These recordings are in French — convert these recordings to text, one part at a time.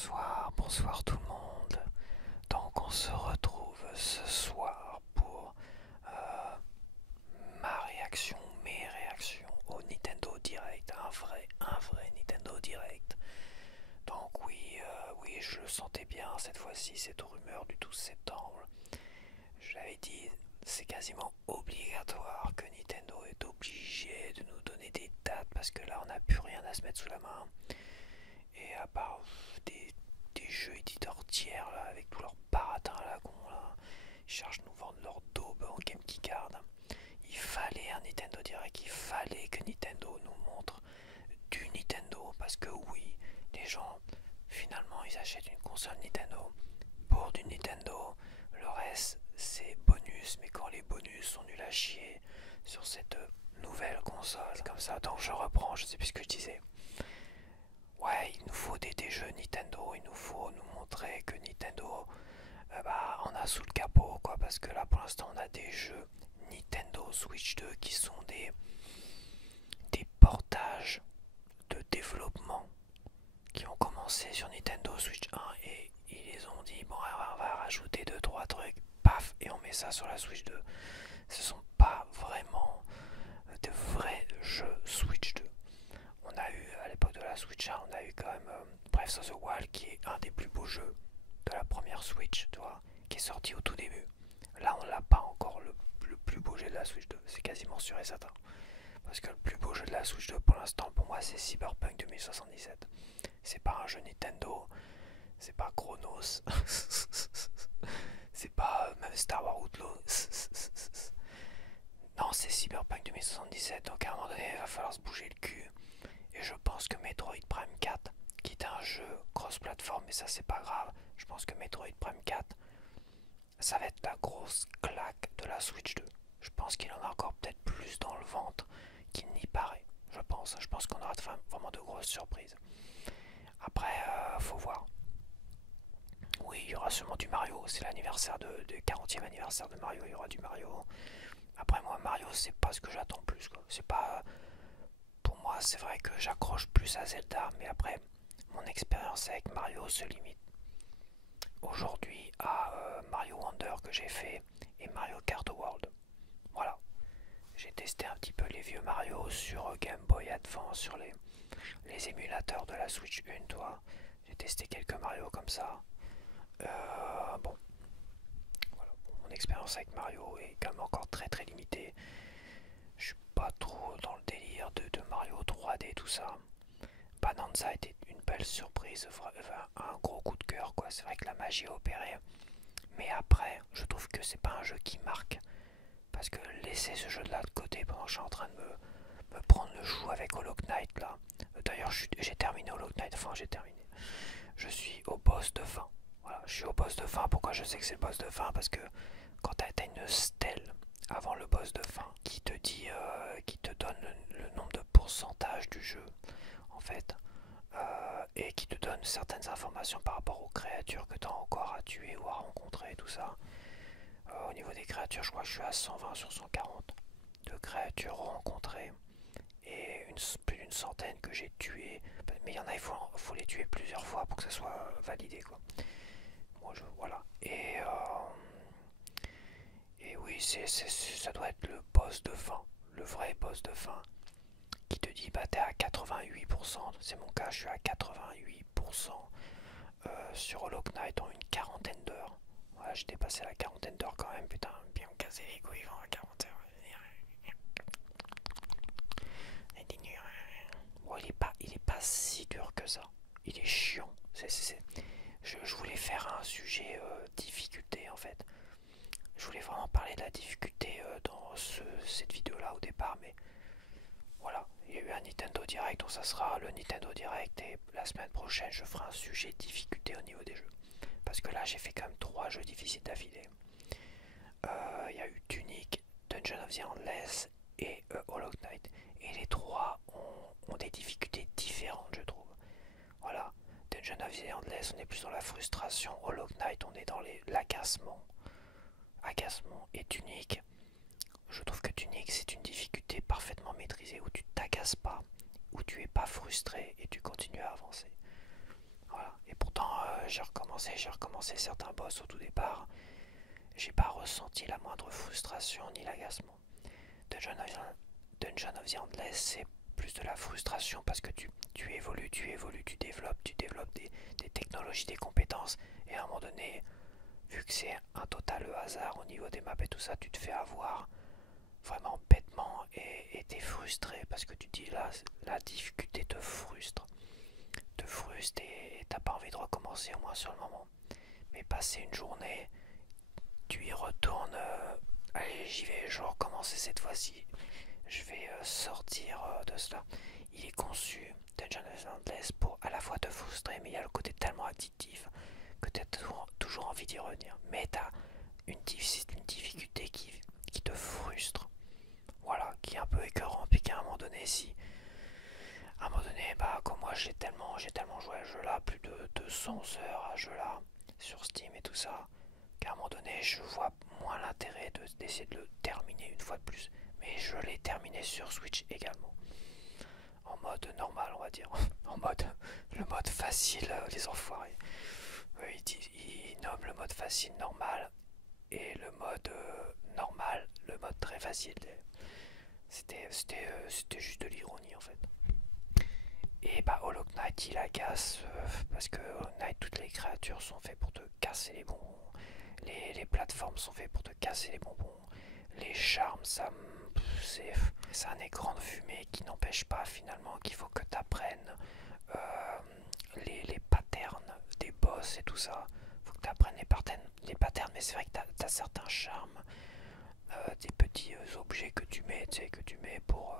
Bonsoir, bonsoir tout le monde. Donc on se retrouve ce soir pour euh, ma réaction, mes réactions au Nintendo Direct, un vrai Nintendo Direct. Donc oui, je le sentais bien cette fois-ci, cette rumeur du 12 septembre. Je l'avais dit, c'est quasiment obligatoire que Nintendo est obligé de nous donner des dates parce que là on n'a plus rien à se mettre sous la main. Et à part des jeux éditeurs tiers là, avec tous leurs baratins à la con là, ils cherchent à nous vendre leur daube en Game Key Card. Il fallait un Nintendo Direct, il fallait que Nintendo nous montre du Nintendo parce que oui, les gens finalement ils achètent une console Nintendo pour du Nintendo. Le reste c'est bonus, mais quand les bonus sont nuls à chier sur cette nouvelle console, c'est comme ça. Donc je reprends, je sais plus ce que je disais. Ouais, il nous faut des jeux Nintendo, il nous faut nous montrer que Nintendo, on a sous le capot, quoi, parce que là, pour l'instant, on a des jeux Nintendo Switch 2 qui sont des portages de développement qui ont commencé sur Nintendo Switch 1 et ils les ont dit, bon, on va rajouter deux trois trucs, paf, et on met ça sur la Switch 2. Ce sont pas vraiment de vrais jeux Switch 2. On a eu à l'époque de la Switch 1, on a eu quand même Breath of the Wild qui est un des plus beaux jeux de la première Switch, tu vois, qui est sorti au tout début. Là, on l'a pas encore le plus beau jeu de la Switch 2, c'est quasiment sûr et certain. Parce que le plus beau jeu de la Switch 2 pour l'instant, pour moi, c'est Cyberpunk 2077. C'est pas un jeu Nintendo, c'est pas Chronos, c'est pas même Star Wars Outlaw. Non, c'est Cyberpunk 2077, donc à un moment donné, il va falloir se bouger le cul. Et je pense que Metroid Prime 4, qui est un jeu cross-platform, mais ça c'est pas grave, je pense que Metroid Prime 4, ça va être la grosse claque de la Switch 2. Je pense qu'il en a encore peut-être plus dans le ventre qu'il n'y paraît. Je pense qu'on aura vraiment de grosses surprises. Après, faut voir. Oui, il y aura sûrement du Mario, c'est l'anniversaire de 40e anniversaire de Mario, il y aura du Mario. Après moi, Mario, c'est pas ce que j'attends plus, quoi. C'est pas... Pour moi, c'est vrai que j'accroche plus à Zelda, mais après, mon expérience avec Mario se limite aujourd'hui à Mario Wonder que j'ai fait et Mario Kart World. Voilà, j'ai testé un petit peu les vieux Mario sur Game Boy Advance, sur les émulateurs de la Switch 1, toi. J'ai testé quelques Mario comme ça. Bon, voilà. Mon expérience avec Mario est quand même encore très très limitée. Je suis pas trop dans le délire de Mario 3D, tout ça. Bonanza a été une belle surprise, un gros coup de cœur, quoi. C'est vrai que la magie a opéré. Mais après, je trouve que c'est pas un jeu qui marque. Parce que laisser ce jeu de là de côté pendant que je suis en train de me prendre le chou avec Hollow Knight là. D'ailleurs, j'ai terminé Hollow Knight, enfin j'ai terminé. Je suis au boss de fin. Voilà, je suis au boss de fin. Pourquoi je sais que c'est le boss de fin? Parce que quand tu as une stèle avant le boss de fin qui te dit, qui te donne le nombre de pourcentage du jeu, en fait, et qui te donne certaines informations par rapport aux créatures que tu as encore à tuer ou à rencontrer, tout ça. Au niveau des créatures, je crois que je suis à 120 sur 140 de créatures rencontrées et plus d'une centaine que j'ai tuées. Mais il y en a, faut les tuer plusieurs fois pour que ça soit validé, quoi. Moi, voilà. Et oui, ça doit être le boss de fin, le vrai boss de fin, qui te dit bah t'es à 88%. C'est mon cas, je suis à 88% sur Hollow Knight en une quarantaine d'heures. Voilà, j'ai dépassé la quarantaine d'heures quand même, putain, bien me casser les couilles en 40 heures. Bon, il est pas si dur que ça. Il est chiant. Je voulais faire un sujet difficulté en fait. Je voulais vraiment parler de la difficulté dans cette vidéo là au départ, mais voilà, il y a eu un Nintendo Direct, donc ça sera le Nintendo Direct et la semaine prochaine je ferai un sujet difficulté au niveau des jeux. Parce que là j'ai fait quand même 3 jeux difficiles d'affilée. Il y a eu Tunic, Dungeon of the Endless et Hollow Knight. Et les trois ont des difficultés différentes, je trouve. Voilà, Dungeon of the Endless, on est plus dans la frustration. Hollow Knight, on est dans l'agacement. Agacement. Et Tunic, je trouve que Tunic, c'est une difficulté parfaitement maîtrisée où tu t'agaces pas, où tu es pas frustré et tu continues à avancer. Voilà. Et pourtant, j'ai recommencé certains boss au tout départ. J'ai pas ressenti la moindre frustration ni l'agacement. Dungeon of the Endless, c'est plus de la frustration parce que tu évolues, tu développes des technologies, des compétences, et à un moment donné, vu que c'est un total hasard au niveau des maps et tout ça, tu te fais avoir vraiment bêtement et t'es frustré parce que tu te dis là, la difficulté te frustre et t'as pas envie de recommencer au moins sur le moment. Mais passer une journée, tu y retournes, allez j'y vais, je vais recommencer cette fois-ci, je vais sortir de cela. Il est conçu, Dungeon of Endless, pour à la fois te frustrer, mais il y a le côté tellement addictif que tu as toujours envie d'y revenir. Mais c'est une difficulté qui te frustre, voilà, qui est un peu écœurant, puis qu'à un moment donné, si à un moment donné, bah comme moi j'ai tellement joué à ce jeu-là, plus de 200 heures à ce jeu-là sur Steam et tout ça, qu'à un moment donné je vois moins l'intérêt d'essayer de le terminer une fois de plus. Mais je l'ai terminé sur Switch également. En mode normal on va dire. Le mode facile, les enfoirés. Ils nomment le mode facile normal et le mode normal, le mode très facile. C'était juste de l'ironie en fait. Et bah Hollow Knight il agace parce que Hollow Knight, toutes les créatures sont faites pour te casser les bonbons. Les plateformes sont faites pour te casser les bonbons. Les charmes, c'est un écran de fumée qui n'empêche pas finalement qu'il faut que tu apprennes les patterns des boss et tout ça. Faut que tu apprennes les patterns, mais c'est vrai que tu as certains charmes, des petits objets que tu mets, tu sais, que tu mets pour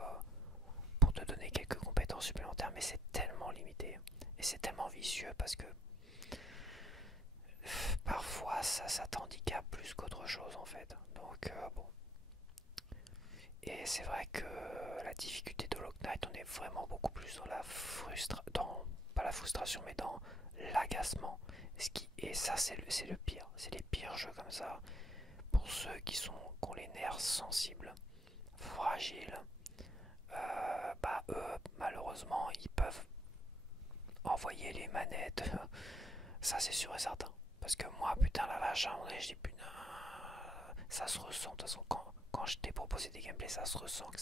te donner quelques compétences supplémentaires, mais c'est tellement limité et c'est tellement vicieux parce que parfois ça t'handicape plus qu'autre chose en fait. Donc bon. Et c'est vrai que la difficulté de Hollow Knight, on est vraiment beaucoup plus dans la frustration, pas la frustration, mais dans l'agacement. Et ça, c'est le pire. C'est les pires jeux comme ça. Pour ceux qui ont les nerfs sensibles, fragiles, bah eux, malheureusement, ils peuvent envoyer les manettes. Ça, c'est sûr et certain. Parce que moi, putain, la vache, à un moment donné, je dis putain, ça se ressent. De toute façon, quand je t'ai proposé des gameplays, ça se ressent que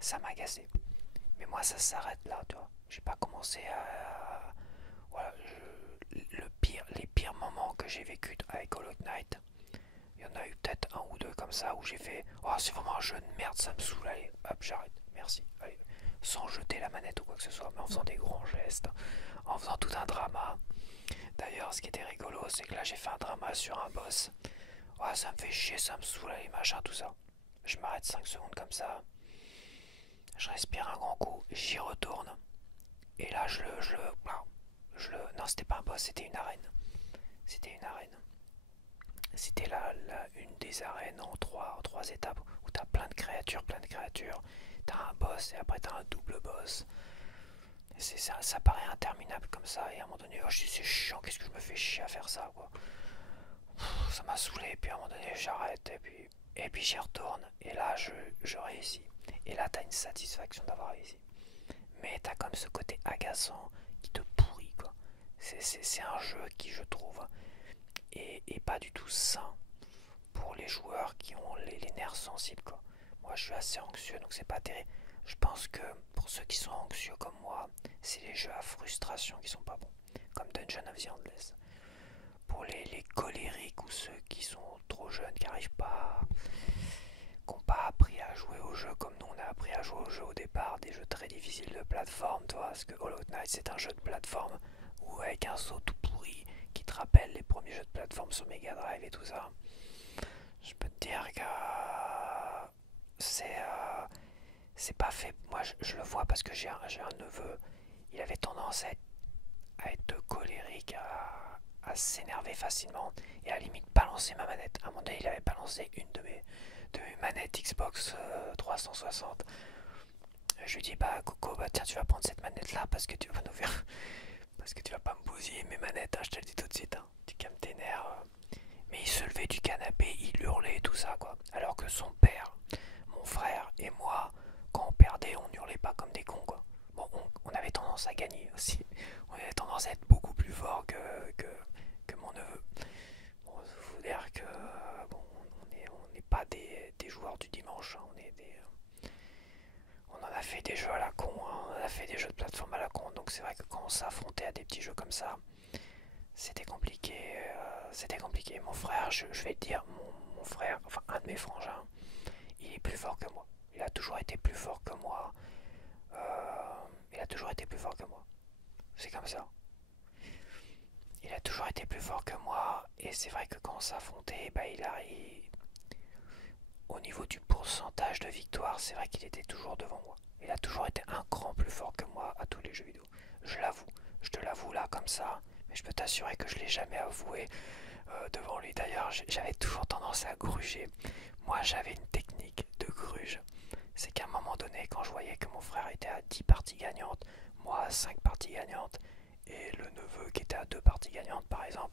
ça m'agaçait. Mais moi, ça s'arrête là, tu vois. J'ai pas commencé à. Voilà, les pires moments que j'ai vécu avec Hollow Knight, il y en a eu peut-être un ou deux comme ça où j'ai fait oh, c'est vraiment un jeu de merde, ça me saoule, allez, hop, j'arrête, merci. Allez. Sans jeter la manette ou quoi que ce soit, mais en faisant des grands gestes, en faisant tout un drama. D'ailleurs, ce qui était rigolo, c'est que là, j'ai fait un drama sur un boss. Ouais, ça me fait chier, ça me saoule, les machins, tout ça. Je m'arrête 5 secondes comme ça. Je respire un grand coup, j'y retourne. Et là, non, c'était pas un boss, c'était une arène. C'était une arène. C'était une des arènes en trois étapes où t'as plein de créatures, T'as un boss et après t'as un double boss. Ça paraît interminable comme ça. Et à un moment donné, oh, je dis c'est chiant, qu'est-ce que je me fais chier à faire ça, quoi. Ça m'a saoulé, puis à un moment donné, j'arrête, et puis j'y retourne. Et là, je réussis. Et là, t'as une satisfaction d'avoir réussi. Mais t'as comme ce côté agaçant qui te pourrit, quoi. C'est un jeu qui, je trouve, est pas du tout sain pour les joueurs qui ont les nerfs sensibles, quoi. Moi, je suis assez anxieux, donc c'est pas terrible. Je pense que pour ceux qui sont anxieux comme moi, c'est les jeux à frustration qui sont pas bons, comme Dungeon of the Endless. Pour les colériques ou ceux qui sont trop jeunes, qui n'arrivent pas, qui n'ont pas appris à jouer au jeu comme nous on a appris à jouer au jeu au départ, des jeux très difficiles de plateforme, toi, parce que Hollow Knight c'est un jeu de plateforme ou avec un saut tout pourri qui te rappelle les premiers jeux de plateforme sur Mega Drive et tout ça. Je peux te dire que c'est pas fait. Moi je le vois parce que j'ai un neveu, il avait tendance à être colérique, à s'énerver facilement et à la limite balancer ma manette. À un moment donné, il avait balancé une de mes manettes Xbox 360. Je lui dis bah Coco, bah tiens tu vas prendre cette manette là parce que tu vas nous faire parce que tu vas pas me bousiller mes manettes, hein, je te le dis tout de suite, hein. Tu calmes tes nerfs. Mais il se levait du canapé, il hurlait et tout ça quoi. Alors que son père, mon frère et moi, quand on perdait, on hurlait pas comme des cons quoi. Bon, on avait tendance à gagner aussi. On avait tendance à être beaucoup plus fort que mon neveu. Bon, faut dire que bon, on n'est pas des joueurs du dimanche, hein, on en a fait des jeux à la con, hein, on a fait des jeux de plateforme à la con, donc c'est vrai que quand on s'affrontait à des petits jeux comme ça, c'était compliqué, c'était compliqué. Mon frère, je vais te dire, mon frère, enfin un de mes frangins, il est plus fort que moi. Il a toujours été plus fort que moi. Il a toujours été plus fort que moi. C'est comme ça. Il a toujours été plus fort que moi. Et c'est vrai que quand on s'affrontait, bah, au niveau du pourcentage de victoire, c'est vrai qu'il était toujours devant moi. Il a toujours été un cran plus fort que moi à tous les jeux vidéo. Je l'avoue. Je te l'avoue là comme ça. Mais je peux t'assurer que je ne l'ai jamais avoué devant lui. D'ailleurs, j'avais toujours tendance à gruger. Moi, j'avais une technique de gruge. C'est qu'à un moment donné, quand je voyais que mon frère était à 10 parties gagnantes, moi à 5 parties gagnantes, et le neveu qui était à 2 parties gagnantes par exemple,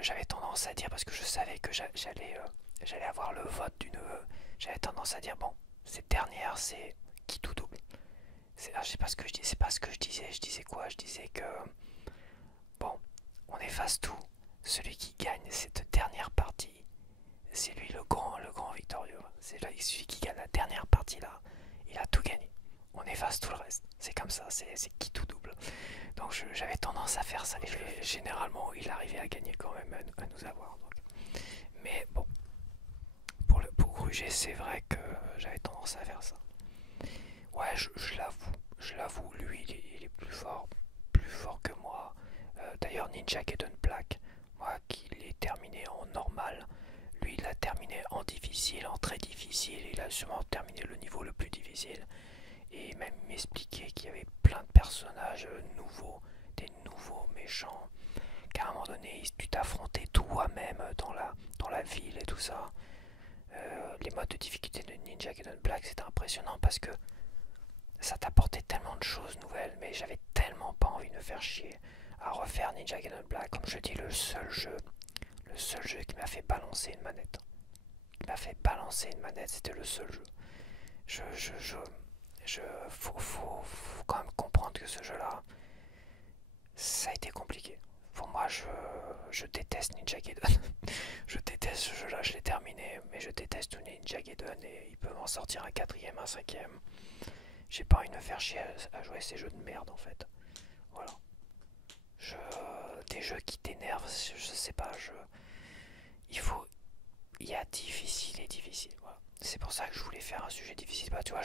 j'avais tendance à dire, parce que je savais que j'allais avoir le vote du neveu, j'avais tendance à dire, bon, cette dernière c'est qui tout double. Je sais pas ce que je dis, c'est pas ce que je disais quoi, je disais que, bon, on efface tout, celui qui gagne cette dernière partie, c'est lui le grand victorieux. C'est celui qui gagne la dernière partie là, il a tout gagné. On efface tout le reste. C'est comme ça, c'est qui tout double. Donc j'avais tendance à faire ça. Et généralement, il arrivait à gagner quand même, à nous avoir. Donc. Mais bon, pour gruger, c'est vrai que j'avais tendance à faire ça. Ouais, je l'avoue, lui, il est plus fort que moi. D'ailleurs, Ninja Gaiden Black, moi qui l'ai terminé en normal, lui il a terminé en difficile, en très difficile, il a sûrement terminé le niveau le plus difficile. Et même m'expliquer qu'il y avait plein de personnages nouveaux, des nouveaux méchants, qu'à un moment donné tu t'affrontais toi-même dans la ville et tout ça. Les modes de difficulté de Ninja Gaiden Black c'était impressionnant parce que ça t'apportait tellement de choses nouvelles, mais j'avais tellement pas envie de me faire chier à refaire Ninja Gaiden Black. Comme je dis, le seul jeu qui m'a fait balancer une manette. Qui m'a fait balancer une manette, c'était le seul jeu. Je, je, je, faut quand même comprendre que ce jeu-là, ça a été compliqué. Pour moi, je déteste Ninja Gaiden. Je déteste ce jeu-là, je l'ai terminé, mais je déteste tout Ninja Gaiden et ils peuvent en sortir un quatrième, un cinquième. J'ai pas envie de me faire chier à jouer à ces jeux de merde en fait. Voilà. Des jeux qui t'énervent, je sais pas, il y a difficile et difficile. Voilà. C'est pour ça que je voulais faire un sujet difficile. Bah tu vois,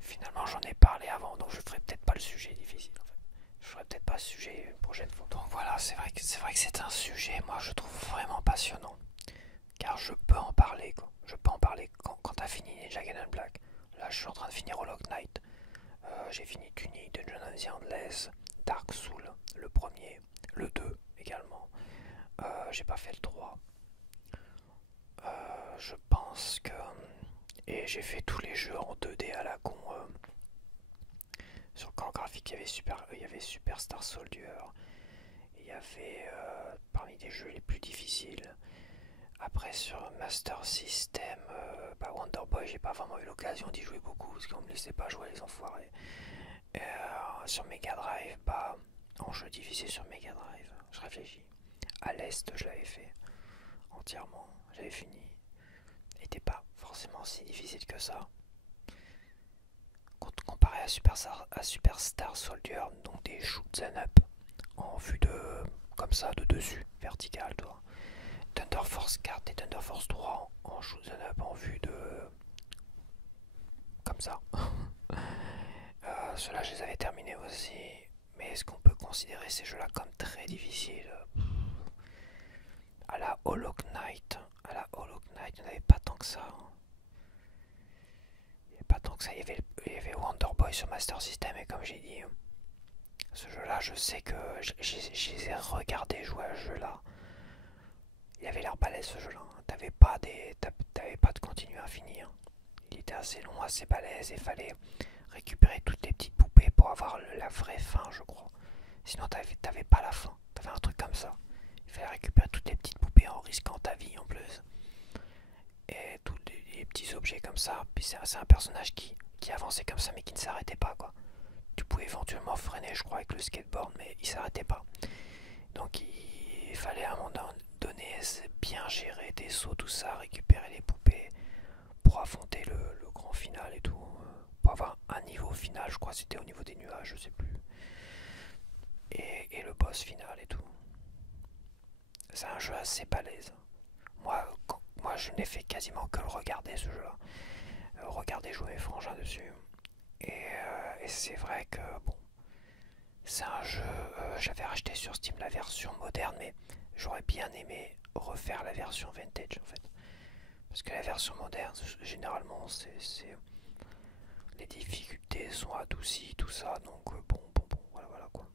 finalement j'en ai parlé avant, donc je ferai peut-être pas le sujet difficile en fait. Je ferai peut-être pas ce sujet une prochaine fois. Donc voilà, c'est vrai que c'est un sujet, moi je trouve vraiment passionnant. Car je peux en parler quoi. Je peux en parler quand t'as fini Ninja Gaiden Black. Là je suis en train de finir Hollow Knight. J'ai fini Tunic, Dungeon of the Endless, Dark Souls, le premier, le 2 également. J'ai pas fait le 3. Je pense que... Et j'ai fait tous les jeux en 2D à la con. Sur le camp graphique, il y avait Super Star Soldier. Il y avait parmi les jeux les plus difficiles. Après sur Master System, Wonder Boy, j'ai pas vraiment eu l'occasion d'y jouer beaucoup parce qu'on me laissait pas jouer les enfoirés. Sur Mega Drive, en jeu difficile sur Mega Drive, je réfléchis. À l'Est, je l'avais fait entièrement, j'avais fini. Il n'était pas forcément si difficile que ça. Comparé à Super Star Soldier, donc des shoots and up en vue de comme ça de dessus, vertical, toi. Thunder Force 4 et Thunder Force 3 en shoot and up en vue de comme ça. Ceux-là, je les avais terminés aussi. Mais est-ce qu'on peut considérer ces jeux-là comme très difficiles? À la Hollow Knight, il n'y en avait pas tant que ça. Il n'y avait pas tant que ça. Il y avait Wonder Boy sur Master System et comme j'ai dit, ce jeu-là, je sais que je les ai regardés jouer à ce jeu-là. Il avait l'air balèze ce jeu-là. T'avais pas de continu infini. Il était assez long, assez balèze et fallait récupérer toutes les petites poupées pour avoir la vraie fin, je crois. Sinon, t'avais pas la fin. T'avais un truc comme ça. Il fallait récupérer toutes les petites poupées en risquant ta vie en plus. Et tous les petits objets comme ça. Puis c'est un personnage qui avançait comme ça mais qui ne s'arrêtait pas quoi. Tu pouvais éventuellement freiner, je crois, avec le skateboard, mais il s'arrêtait pas. Donc il fallait à un moment donné bien gérer des sauts, tout ça, récupérer les poupées pour affronter le grand final et tout. Pour avoir un niveau final, je crois que c'était au niveau des nuages, je sais plus. Et le boss final et tout. C'est un jeu assez balèze. Moi je n'ai fait quasiment que le regarder ce jeu-là. Regarder jouer mes frangins dessus. Et c'est vrai que bon, c'est un jeu, j'avais racheté sur Steam la version moderne, mais j'aurais bien aimé refaire la version vintage en fait. Parce que la version moderne, généralement, les difficultés sont adoucies, tout ça, donc bon, voilà quoi.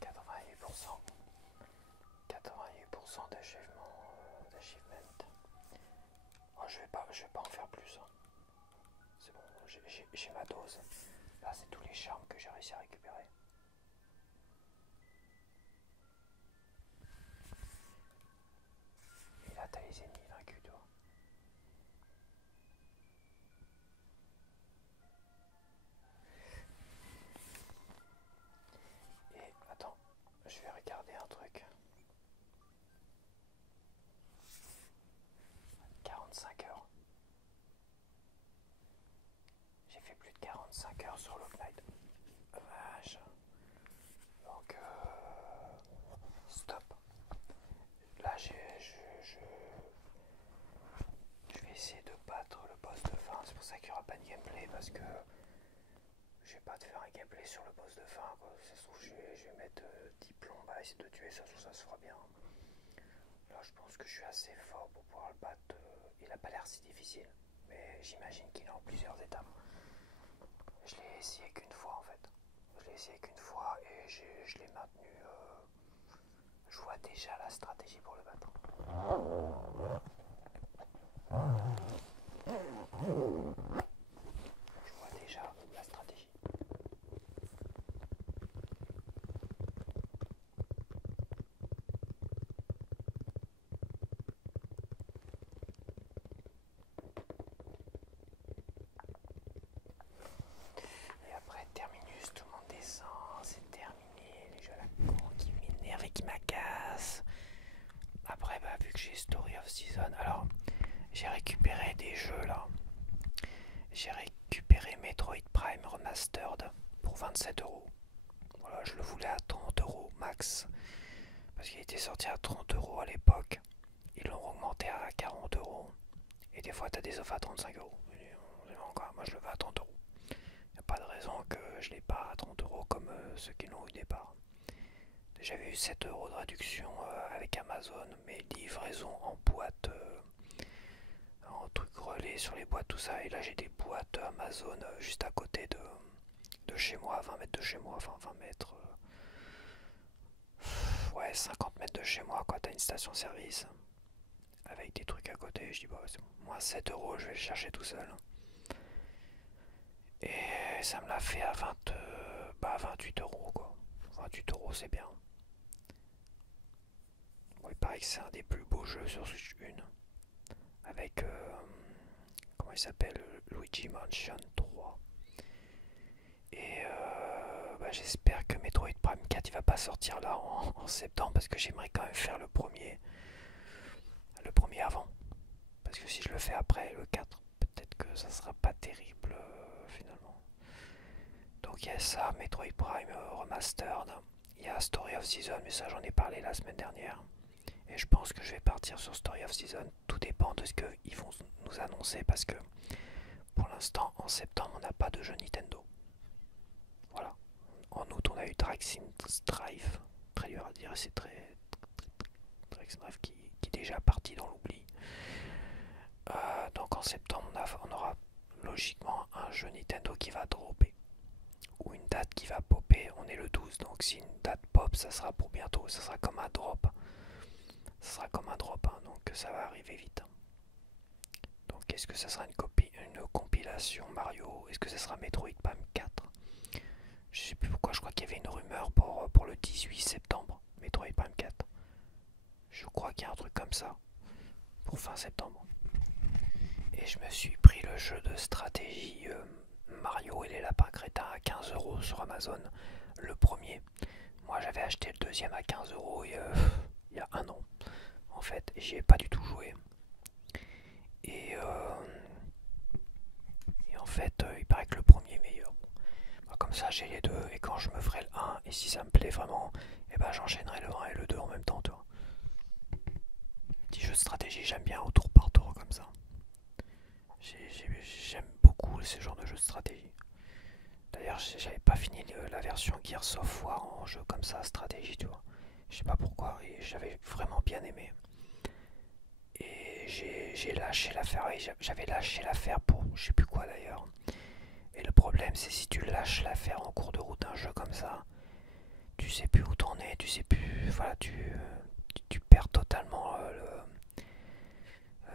88%, 88% d'achievement. Oh, je vais pas en faire plus, hein. C'est bon, j'ai ma dose. Là, c'est tous les charmes que j'ai réussi à récupérer. Et là, t'as les ennemis vaincus, toi. Et attends, je vais regarder un truc. 45 heures. J'ai fait plus de 45 heures sur Love Knight. Dommage. Donc, stop. Là, je vais essayer de battre le boss de fin. C'est pour ça qu'il n'y aura pas de gameplay, parce que je vais pas te faire un gameplay sur le boss de fin, quoi. Ça se trouve, je vais mettre 10 plombs à essayer de tuer, ça se trouve, ça se fera bien. Là, je pense que je suis assez fort pour pouvoir le battre. Il a pas l'air si difficile, mais j'imagine qu'il est en plusieurs étapes. Je l'ai essayé qu'une fois en fait. Je l'ai essayé qu'une fois et je l'ai maintenu. Je vois déjà la stratégie pour le battre. Je vois déjà la stratégie. Et après, terminus, tout le monde descend, c'est terminé. Les jeux à la con qui m'énervent et qui m'agacent. Après, bah, vu que j'ai Story of Season, alors j'ai récupéré des jeux là. J'ai récupéré Metroid Prime Remastered pour 27 €. Voilà, je le voulais à 30 € max. Parce qu'il était sorti à 30 € à l'époque. Ils l'ont augmenté à 40 €. Et des fois, tu as des offres à 35 €. Moi, je le veux à 30 €. Il n'y a pas de raison que je l'ai pas à 30 € comme ceux qui l'ont au départ. J'avais eu 7 € de réduction avec Amazon, mais livraison en boîte, en truc relais sur les boîtes, tout ça. Et là, j'ai des boîtes Amazon juste à côté de chez moi, 20 mètres de chez moi, enfin 20 mètres. Ouais, 50 mètres de chez moi, quoi. T'as une station-service avec des trucs à côté. Je dis, bah, c'est bon. Moi, 7 €, je vais le chercher tout seul. Et ça me l'a fait à 28 € quoi. 28 € c'est bien. Bon, il paraît que c'est un des plus beaux jeux sur Switch 1. Avec, comment il s'appelle, Luigi Mansion 3. Et bah, j'espère que Metroid Prime 4 il va pas sortir là en septembre, parce que j'aimerais quand même faire le premier avant. Parce que si je le fais après le 4, peut-être que ça sera pas terrible finalement. Donc il y a ça, Metroid Prime Remastered. Il y a Story of Season, mais ça j'en ai parlé la semaine dernière. Et je pense que je vais partir sur Story of Season. Tout dépend de ce qu'ils vont nous annoncer, parce que pour l'instant en septembre on n'a pas de jeu Nintendo. Voilà. En août on a eu Draxin Drive. Très dur à dire, c'est très Draxin Drive qui est déjà parti dans l'oubli. Donc en septembre on aura logiquement un jeu Nintendo qui va dropper, ou une date qui va popper. On est le 12, donc si une date pop, ça sera pour bientôt, ça sera comme un drop. sera comme un drop, hein, donc ça va arriver vite, hein. Donc est-ce que ça sera une compilation Mario? Est-ce que ça sera Metroid Prime 4? Je sais plus pourquoi, je crois qu'il y avait une rumeur pour le 18 septembre, Metroid Prime 4. Je crois qu'il y a un truc comme ça, pour fin septembre. Et je me suis pris le jeu de stratégie Mario et les lapins crétins à 15 € sur Amazon, le premier. Moi j'avais acheté le deuxième à 15 € il y a un an. En fait, j'y ai pas du tout joué. Et, en fait, il paraît que le premier est meilleur. Bah, comme ça, j'ai les deux. Et quand je me ferai le 1, et si ça me plaît vraiment, et ben j'enchaînerai le 1 et le 2 en même temps. Tu vois. Petit jeu de stratégie, j'aime bien au tour par tour comme ça. J'aime beaucoup ce genre de jeu de stratégie. D'ailleurs, j'avais pas fini la version Gears of War en jeu comme ça, stratégie, tu vois. Je sais pas pourquoi, et j'avais vraiment bien aimé. Et j'ai lâché l'affaire, j'avais lâché l'affaire pour je sais plus quoi d'ailleurs. Et le problème, c'est si tu lâches l'affaire en cours de route d'un jeu comme ça, tu sais plus où t'en es, tu sais plus, voilà, tu perds totalement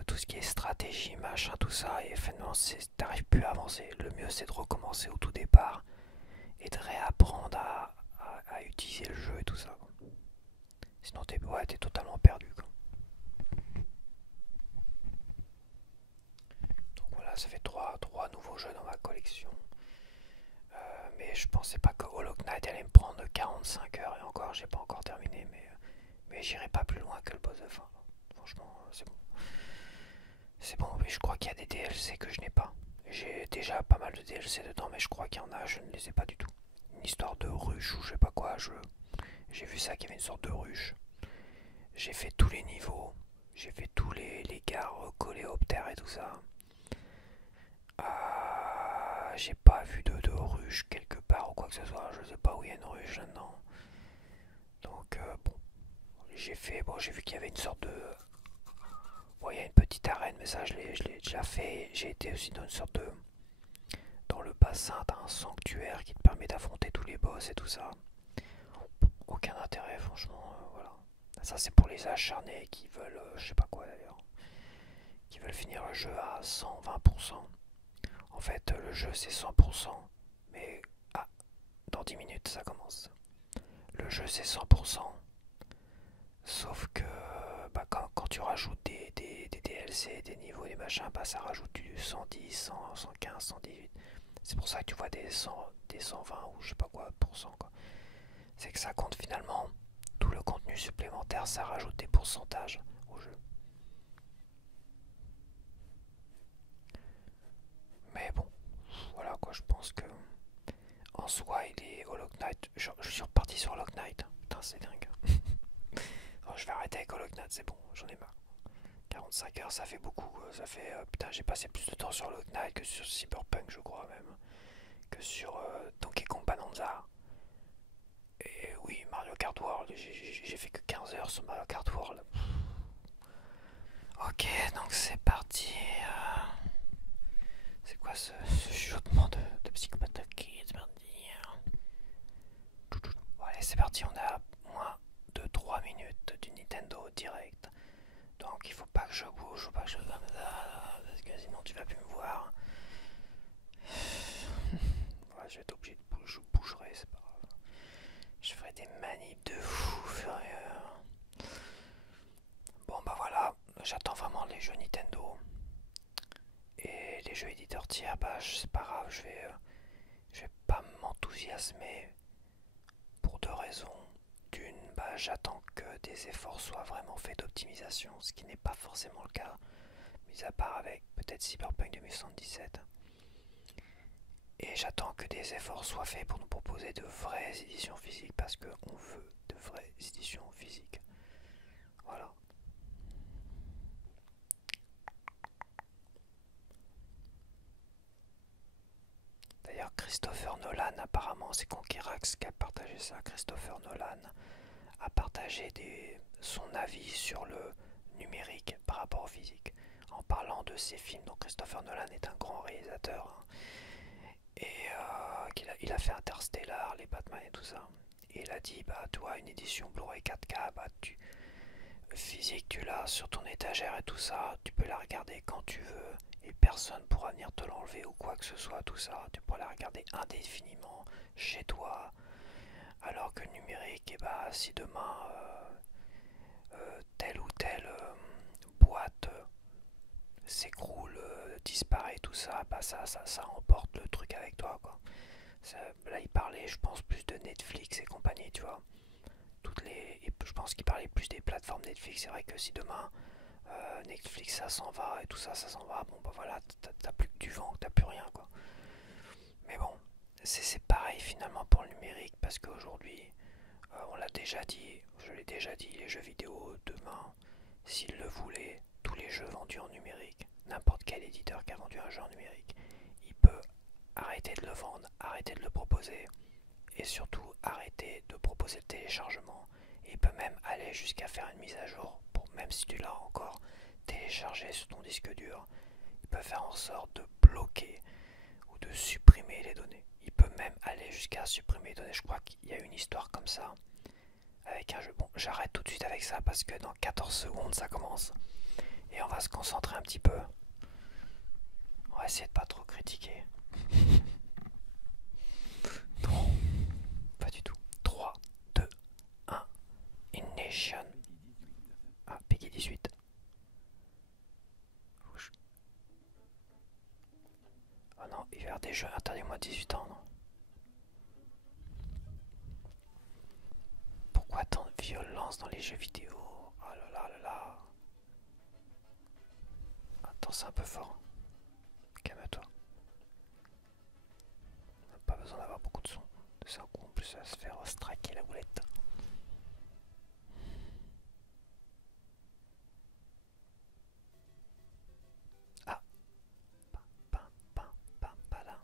tout ce qui est stratégie, machin, tout ça, et finalement, t'arrives plus à avancer. Le mieux, c'est de recommencer au tout départ et de réapprendre à utiliser le jeu et tout ça. Sinon, t'es totalement perdu, quoi. Donc voilà, ça fait trois nouveaux jeux dans ma collection. Mais je pensais pas que Hollow Knight allait me prendre 45 heures et encore, j'ai pas encore terminé, mais j'irai pas plus loin que le boss de fin. Franchement, c'est bon. C'est bon, mais je crois qu'il y a des DLC que je n'ai pas. J'ai déjà pas mal de DLC dedans, mais je crois qu'il y en a, je ne les ai pas du tout. Une histoire de ruche ou je sais pas quoi, j'ai vu ça qu'il y avait une sorte de ruche. J'ai fait tous les niveaux, j'ai fait tous les gares coléoptères et tout ça. J'ai pas vu de ruche quelque part ou quoi que ce soit, je sais pas où il y a une ruche là-dedans. Donc bon, j'ai vu qu'il y avait une sorte de... Bon, il y a une petite arène, mais ça je l'ai déjà fait. J'ai été aussi dans une sorte de... Dans le bassin d'un sanctuaire qui te permet d'affronter tous les boss et tout ça. Aucun intérêt, franchement, voilà. Ça c'est pour les acharnés qui veulent, je sais pas quoi d'ailleurs, qui veulent finir le jeu à 120%. En fait, le jeu c'est 100%, mais dans 10 minutes ça commence. Le jeu c'est 100%, sauf que bah, quand tu rajoutes des DLC, des niveaux, des machins, bah, ça rajoute du 110, 100, 115, 118. C'est pour ça que tu vois des 100, des 120 ou je sais pas quoi, quoi. C'est que ça compte finalement, tout le contenu supplémentaire, ça rajoute des pourcentages au jeu. Mais bon, voilà quoi, je pense que en soi, il est Hollow Knight. Je suis reparti sur Hollow Knight. Putain, c'est dingue. Bon, je vais arrêter avec Hollow Knight, c'est bon, j'en ai marre. 45 heures, ça fait beaucoup. Ça fait. Putain, j'ai passé plus de temps sur Hollow Knight que sur Cyberpunk, je crois même. Que sur Donkey Kong Bonanza. Et oui, Mario Kart World. J'ai fait que 15 heures sur Mario Kart World. Ok, donc c'est parti. C'est quoi ce chuchotement de psychopathe? C'est parti. Bon, allez, c'est parti, on a moins de 3 minutes du Nintendo Direct. Donc il faut pas que je bouge, faut pas que je fasse comme ça, parce que sinon tu vas plus me voir. Ouais, je vais être obligé de bouger, je bougerai, c'est pas grave. Je ferai des manips de fou furieux. Bon bah voilà, j'attends vraiment les jeux Nintendo. Et les jeux éditeurs tiers, bah c'est pas grave, je vais pas m'enthousiasmer pour deux raisons. D'une, bah j'attends que des efforts soient vraiment faits d'optimisation, ce qui n'est pas forcément le cas, mis à part avec peut-être Cyberpunk 2077. Et j'attends que des efforts soient faits pour nous proposer de vraies éditions physiques, parce qu'on veut de vraies éditions physiques. Voilà. D'ailleurs, Christopher Nolan, apparemment, c'est Conquerax qui a partagé ça. Christopher Nolan a partagé son avis sur le numérique par rapport au physique, en parlant de ses films. Donc Christopher Nolan est un grand réalisateur, hein, et il a fait Interstellar, les Batman et tout ça. Et il a dit, bah toi, une édition Blu-ray 4K, bah physique, tu l'as sur ton étagère et tout ça, tu peux la regarder quand tu veux et personne pourra venir te l'enlever ou quoi que ce soit, tout ça, tu pourras la regarder indéfiniment chez toi. Alors que le numérique, et bah si demain telle ou telle boîte s'écroule, disparaît, tout ça, bah ça emporte le truc avec toi quoi. Là il parlait je pense plus de Netflix et compagnie, tu vois. Et je pense qu'il parlait plus des plateformes Netflix. C'est vrai que si demain Netflix ça s'en va et tout ça ça s'en va, bon bah voilà, t'as plus que du vent, t'as plus rien quoi. Mais bon, c'est pareil finalement pour le numérique parce qu'aujourd'hui, on l'a déjà dit, je l'ai déjà dit, les jeux vidéo demain, s'ils le voulaient, tous les jeux vendus en numérique, n'importe quel éditeur qui a vendu un jeu en numérique, il peut arrêter de le vendre, arrêter de le proposer et surtout arrêter de proposer le téléchargement. Et il peut même aller jusqu'à faire une mise à jour pour, même si tu l'as encore téléchargé sur ton disque dur, il peut faire en sorte de bloquer ou de supprimer les données. Il peut même aller jusqu'à supprimer les données. Je crois qu'il y a une histoire comme ça avec un jeu. Bon, j'arrête tout de suite avec ça parce que dans 14 secondes ça commence. Et on va se concentrer un petit peu. On va essayer de pas trop critiquer. Non, pas du tout. 3, 2, 1. Ignition. Ah, Peggy 18. Oh non, il y a des jeux interdits moins de 18 ans, non? Pourquoi tant de violence dans les jeux vidéo? Oh là là là là. Attends, c'est un peu fort. Calme-toi. On n'a pas besoin d'avoir beaucoup de son. C'est un coup en plus à se faire straquer la boulette. Ah. Pam, pam, pam, palam.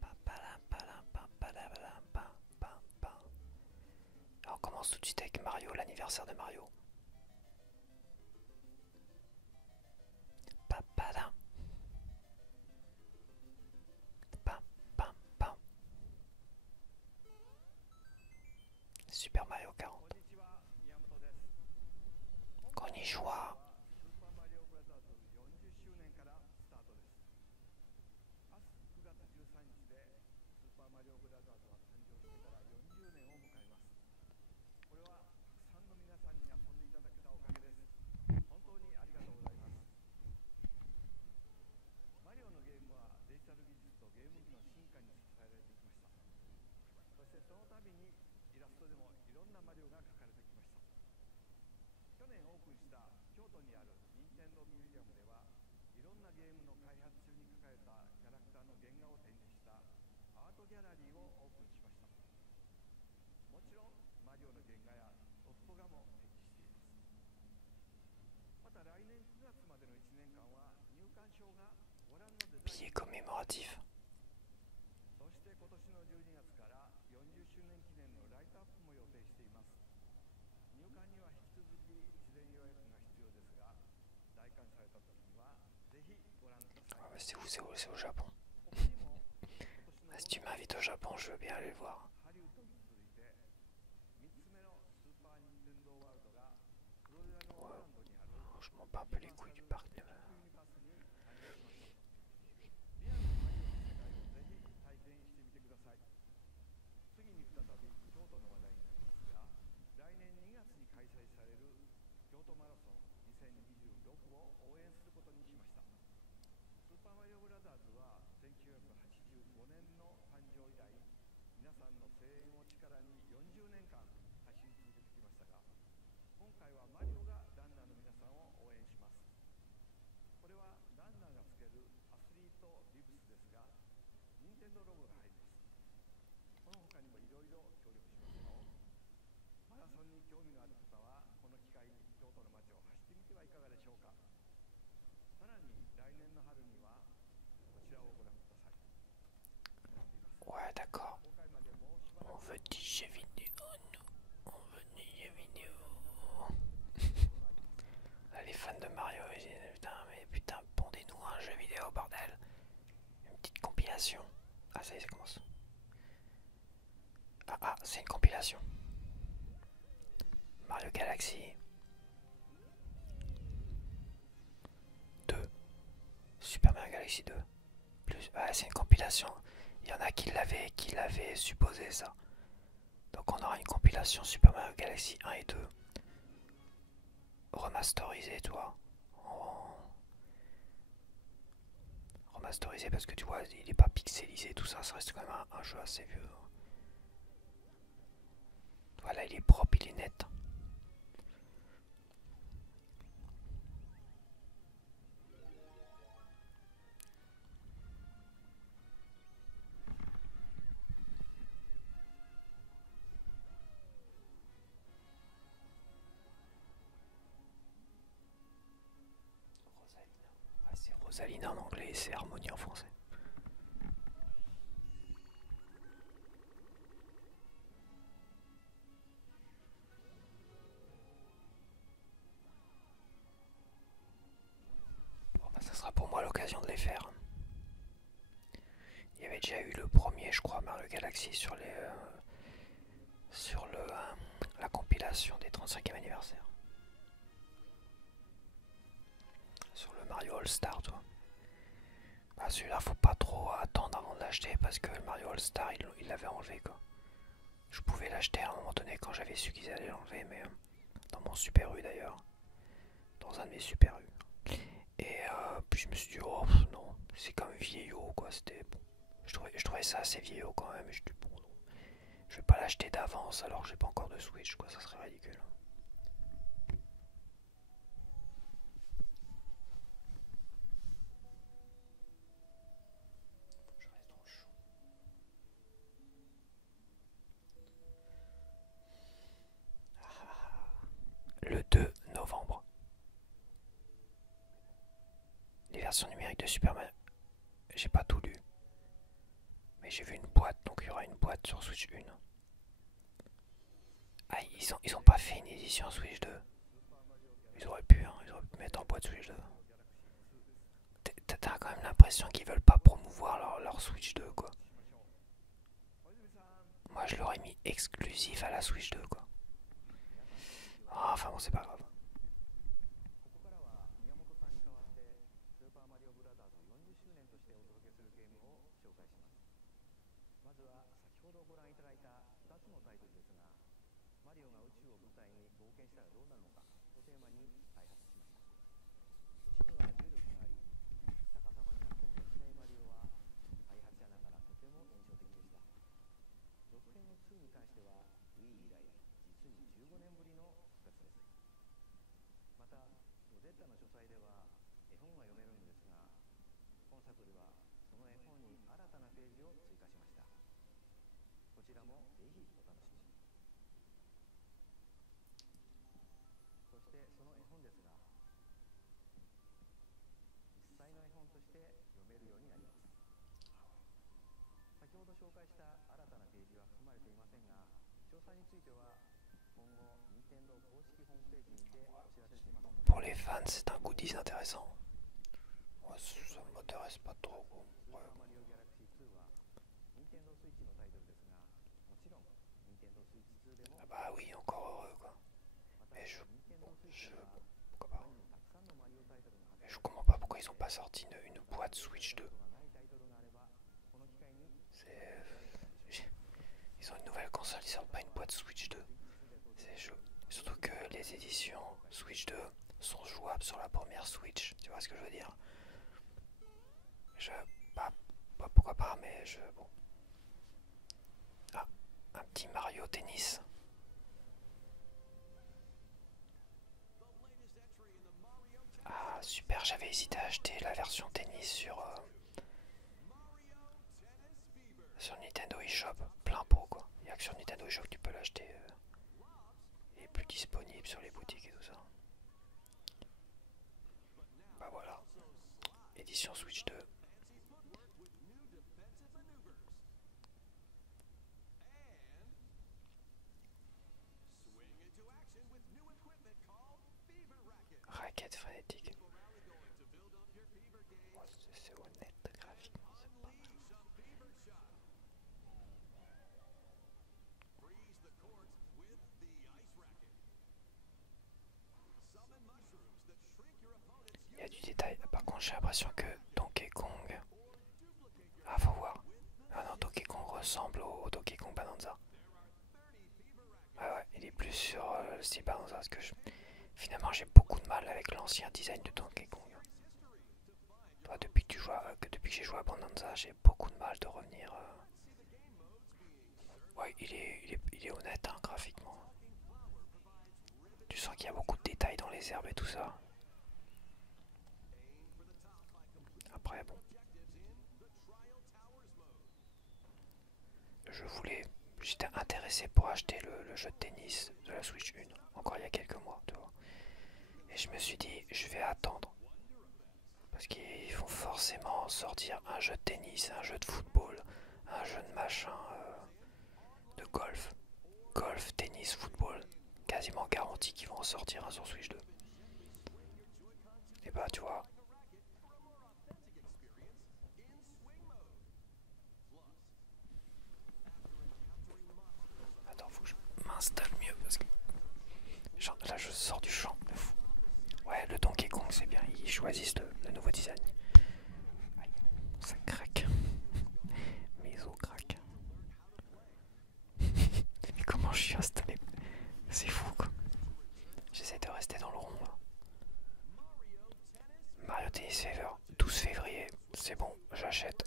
Pam, palam, palam, pam, palam, pam, pam, pam. Alors on commence tout de suite avec Mario, l'anniversaire de Mario. Pam, palam. Pam, pam, pam. Super Mario 40. Konnichiwa. Billet commémoratif. Ah, c'est au Japon. Si tu m'invites au Japon, je veux bien aller le voir. Ouais, je m'en bats un peu les couilles du parc. Ouais, d'accord. On veut des jeux vidéo, nous. On veut des jeux vidéo. Là, les fans de Mario, ils disent putain, mais putain, pondez-nous un jeu vidéo, bordel. Une petite compilation. Ah, ça y est, ça commence. Ah, c'est une compilation. Mario Galaxy. Galaxy 2. Plus, ouais, c'est une compilation. Il y en a qui l'avaient supposé ça. Donc on aura une compilation Super Mario Galaxy 1 et 2 remasterisée, tu vois. Remasterisé parce que tu vois, il est pas pixelisé, tout ça, ça reste quand même un jeu assez vieux. Voilà, il est propre, il est net. Rosalina. Ah, c'est Rosalina en anglais et c'est Harmonie en français. Bon, bah, ça sera pour moi l'occasion de les faire. Il y avait déjà eu le premier, je crois, Mario Galaxy sur la compilation des 35e anniversaire. Sur le Mario All Star, toi. Bah, celui-là, faut pas trop attendre avant de l'acheter parce que le Mario All Star, il l'avait enlevé, quoi. Je pouvais l'acheter à un moment donné quand j'avais su qu'ils allaient l'enlever, mais dans mon Super U d'ailleurs. Dans un de mes Super U. Et puis je me suis dit, oh non, c'est comme vieillot, quoi. C'était bon. Je trouvais ça assez vieillot quand même. Et je dis, bon, non. Je vais pas l'acheter d'avance alors que j'ai pas encore de Switch, quoi. Ça serait ridicule. Je reste dans le chaud. Le 2 novembre. Les versions numériques de Superman. J'ai pas tout lu. Mais j'ai vu une boîte, donc il y aura une boîte sur Switch 1. Ah, ils ont pas fait une édition Switch 2. Ils auraient pu, hein, ils auraient pu mettre en boîte Switch 2. T'as quand même l'impression qu'ils veulent pas promouvoir leur Switch 2, quoi. Moi, je l'aurais mis exclusif à la Switch 2, quoi. Ah, enfin bon, c'est pas grave. Pour les fans, c'est un goodies intéressant. Moi, ça m'intéresse pas trop. Ouais. Ah bah oui, encore heureux, quoi. Mais pourquoi pas. Mais je comprends pas pourquoi ils ont pas sorti une boîte Switch 2. Ils ont une nouvelle console, ils sortent pas une boîte Switch 2. C'est chaud. Surtout que les éditions Switch 2 sont jouables sur la première Switch. Tu vois ce que je veux dire? Je. Pas pourquoi pas, mais je. Bon. Ah, un petit Mario Tennis. Ah, super, j'avais hésité à acheter la version tennis sur Nintendo eShop. Plein pot, quoi. Il n'y a que sur Nintendo eShop que tu peux l'acheter. Il est plus disponible sur les boutiques et tout ça. Bah voilà. Édition Switch 2. Raquette frénétique. Oh, c'est honnête graphiquement, c'est pas mal. Il y a du détail. Par contre, j'ai l'impression que Donkey Donkey Kong. Ah, faut voir. Ah non, Donkey Kong ressemble au Donkey Kong Bonanza. Ah ouais, il est plus sur le style Bonanza parce que finalement j'ai beaucoup de mal avec l'ancien design de Donkey Kong. Toi, depuis que j'ai joué à Bonanza, j'ai beaucoup de mal de revenir. Ouais, il est honnête hein, graphiquement. Tu sens qu'il y a beaucoup de détails dans les herbes et tout ça. Après, bon. Je voulais. J'étais intéressé pour acheter le jeu de tennis de la Switch 1, encore il y a quelques mois, tu vois. Et je me suis dit, je vais attendre. Parce qu'ils vont forcément sortir un jeu de tennis, un jeu de football, un jeu de machin, de golf. Golf, tennis, football. Quasiment garanti qu'ils vont en sortir un sur Switch 2. Et bah, tu vois. Attends, faut que je m'installe mieux parce que. Genre, là, je sors du champ de fou. Ouais, le Donkey Kong, c'est bien. Ils choisissent le nouveau design. Aïe, ça craque. Mes os craquent. Mais comment je suis installé? C'est fou quoi. J'essaie de rester dans le rond là. Mario Tennis Fever, 12 février. C'est bon, j'achète.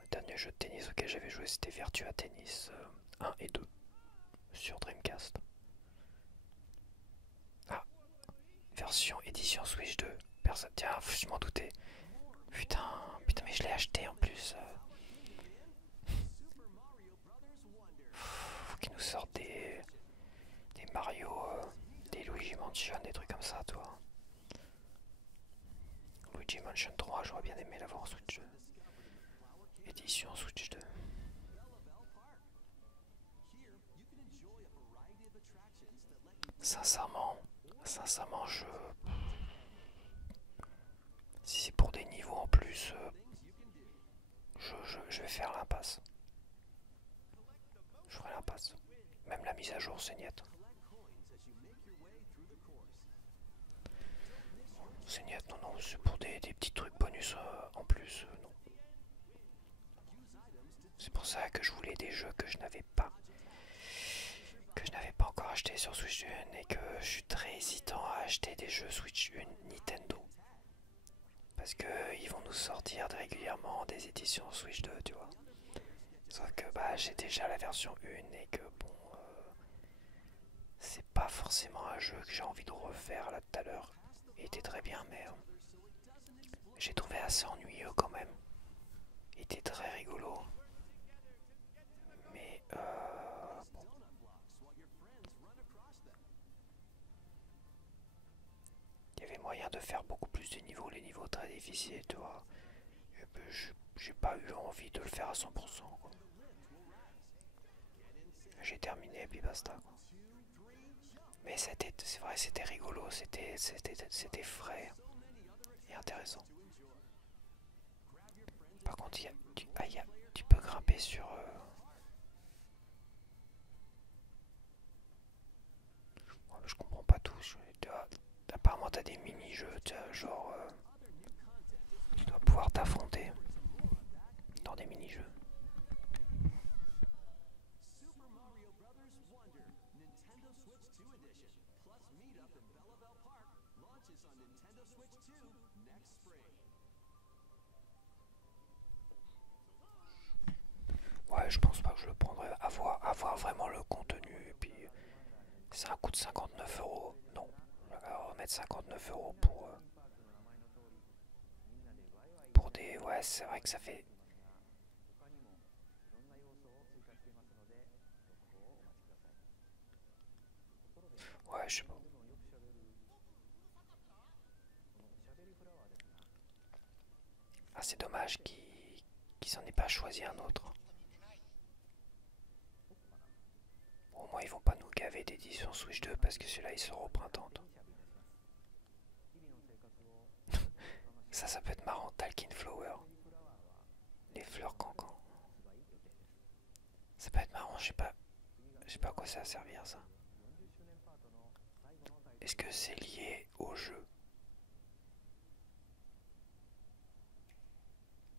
Le dernier jeu de tennis auquel j'avais joué c'était Virtua Tennis 1 et 2 sur Dreamcast. Ah, version édition Switch 2. Personne. Tiens, je m'en doutais. Putain, putain, mais je l'ai acheté en plus. Faut qu'ils nous sortent des Mario, des Luigi Mansion, des trucs comme ça, toi. Luigi Mansion 3, j'aurais bien aimé l'avoir en Switch 2. Édition Switch 2. Sincèrement, si c'est pour des niveaux en plus, je vais faire l'impasse. Je ferai l'impasse. Même la mise à jour, c'est niet. C'est niet, non, non, c'est pour des petits trucs bonus en plus, non. C'est pour ça que je voulais des jeux que je n'avais pas. Que je n'avais pas encore acheté sur Switch 1 et que je suis très hésitant à acheter des jeux Switch 1 Nintendo. Parce que ils vont nous sortir régulièrement des éditions Switch 2, tu vois. Sauf que bah j'ai déjà la version 1 et que bon, c'est pas forcément un jeu que j'ai envie de refaire là tout à l'heure. Il était très bien, mais j'ai trouvé assez ennuyeux quand même. Il était très rigolo. Mais bon. Il y avait moyen de faire beaucoup plus de niveaux, les niveaux très difficiles, tu vois. Et ben, j'ai pas eu envie de le faire à 100%, quoi. J'ai terminé et puis basta, quoi. Mais c'est vrai, c'était rigolo, c'était frais et intéressant. Par contre, tu peux grimper sur. Ouais, je comprends pas tout. Apparemment, t'as des mini-jeux, genre. Tu dois pouvoir t'affronter dans des mini-jeux. Ouais, je pense pas que je le prendrai. Avoir vraiment le contenu. Et puis, c'est un coût de 59 €. Non. Alors, mettre 59 € pour des. Ouais, c'est vrai que ça fait. Ouais, je sais pas. Ah, c'est dommage qu'ils s'en aient pas choisi un autre. Au moins ils vont pas nous gaver d'édition Switch 2 parce que celui-là il sort au printemps. Ça peut être marrant, Talking Flower. Les fleurs cancan. Ça peut être marrant, je sais pas à quoi ça va servir ça. Est-ce que c'est lié au jeu?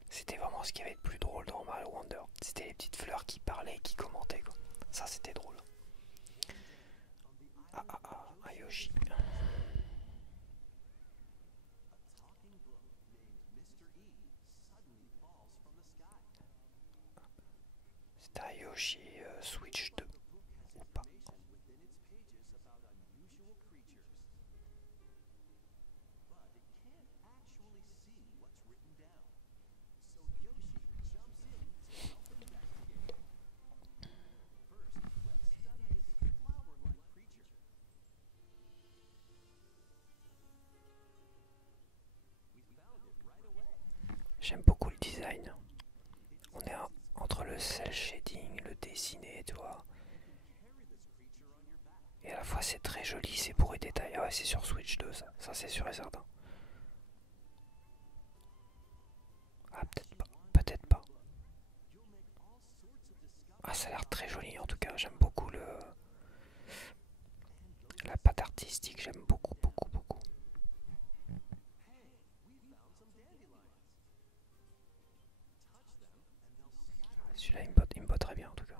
C'était vraiment ce qui avait de plus drôle dans Mario Wonder. C'était les petites fleurs qui parlaient et qui commentaient quoi. Ça c'était drôle. Un Yoshi. C'est un Yoshi Switch 2 ou pas? J'aime beaucoup le design. On est entre le cel shading, le dessiné, tu vois. Et à la fois c'est très joli, c'est bourré de détails. Ah ouais, c'est sur Switch 2 ça c'est sûr et certain. Ah peut-être pas, peut-être pas. Ah ça a l'air très joli en tout cas, j'aime beaucoup la patte artistique, j'aime beaucoup beaucoup beaucoup. Celui-là il me botte très bien en tout cas.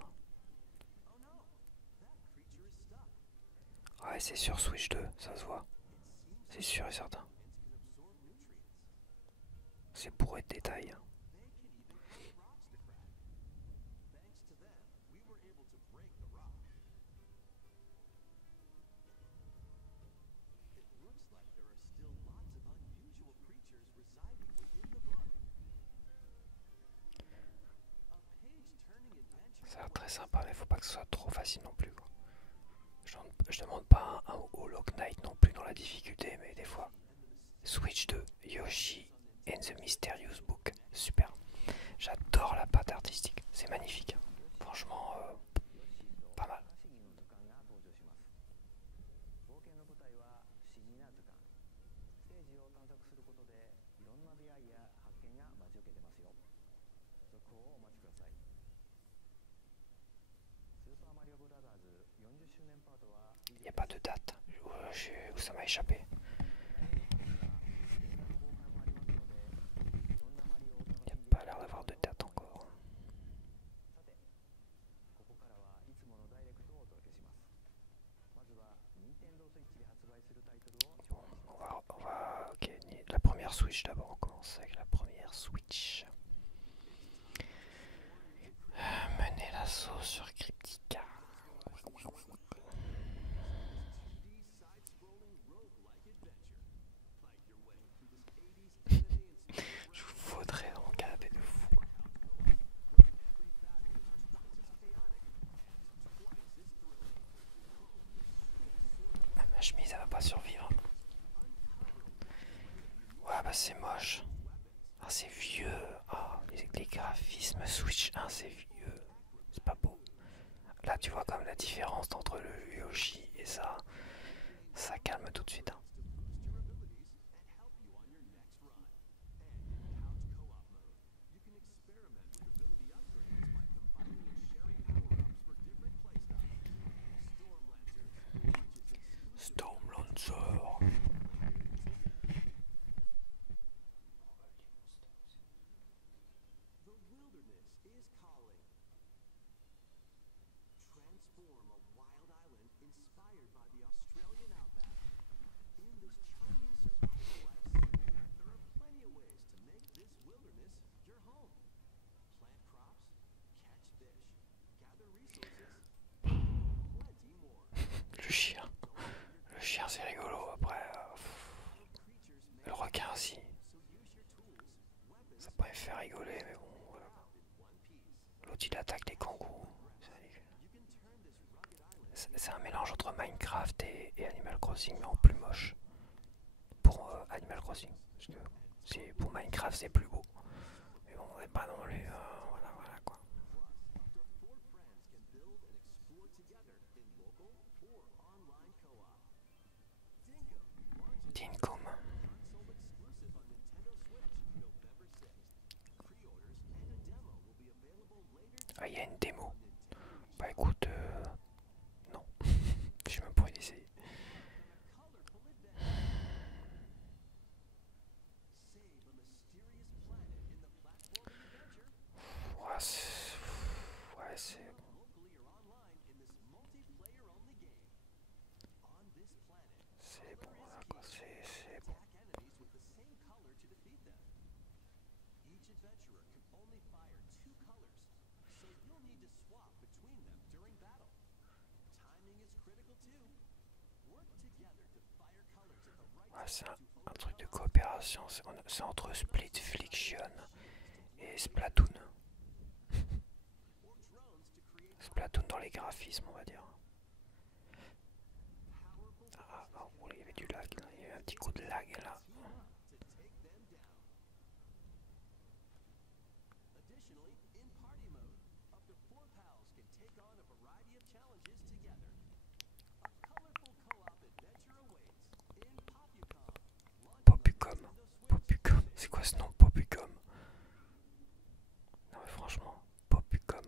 Ouais c'est sur Switch 2, ça se voit. C'est sûr et certain. C'est bourré de détails. Ça a l'air très sympa, mais faut pas que ce soit trop facile non plus. Quoi. Je demande pas un Hollow Knight non plus dans la difficulté, mais des fois. Switch 2, Yoshi and the Mysterious Book. Super. J'adore la patte artistique, c'est magnifique. Franchement, pas mal. Il n'y a pas de date où ça m'a échappé. Il n'y a pas l'air d'avoir de date encore. Bon, ok, la première Switch d'abord, on commence avec la première Switch. Mener l'assaut sur Cryptica. Je vous faudrais dans mon canapé de fou. Ma chemise elle va pas survivre. Ouais bah c'est moche. Ah c'est vieux. Ah, les graphismes Switch 1 c'est vieux. C'est pas beau. Là tu vois comme la différence entre le Yoshi et ça calme tout de suite. Hein. Storm Lancer. Le chien. Le chien c'est rigolo, après le requin aussi. Ça pourrait me faire rigoler mais bon voilà. L'autre il attaque les kangourous. C'est un mélange entre Minecraft et Animal Crossing mais en plus moche. Pour Animal Crossing. Parce que pour Minecraft c'est plus beau. Mais bon on n'est pas dans les... voilà quoi. Dinkum. Ah, il y a une démo. Bah écoute, non. Je sais même pas essayer. Ouais, c'est bon, là, quoi. C'est bon. Ouais, c'est un truc de coopération. C'est entre Split Fiction et Splatoon. Splatoon dans les graphismes, on va dire. Ah, oh, il y avait du lag, là. Il y avait un petit coup de lag là. Popucom. Popucom. C'est quoi ce nom, Popucom? Non mais franchement, Popucom.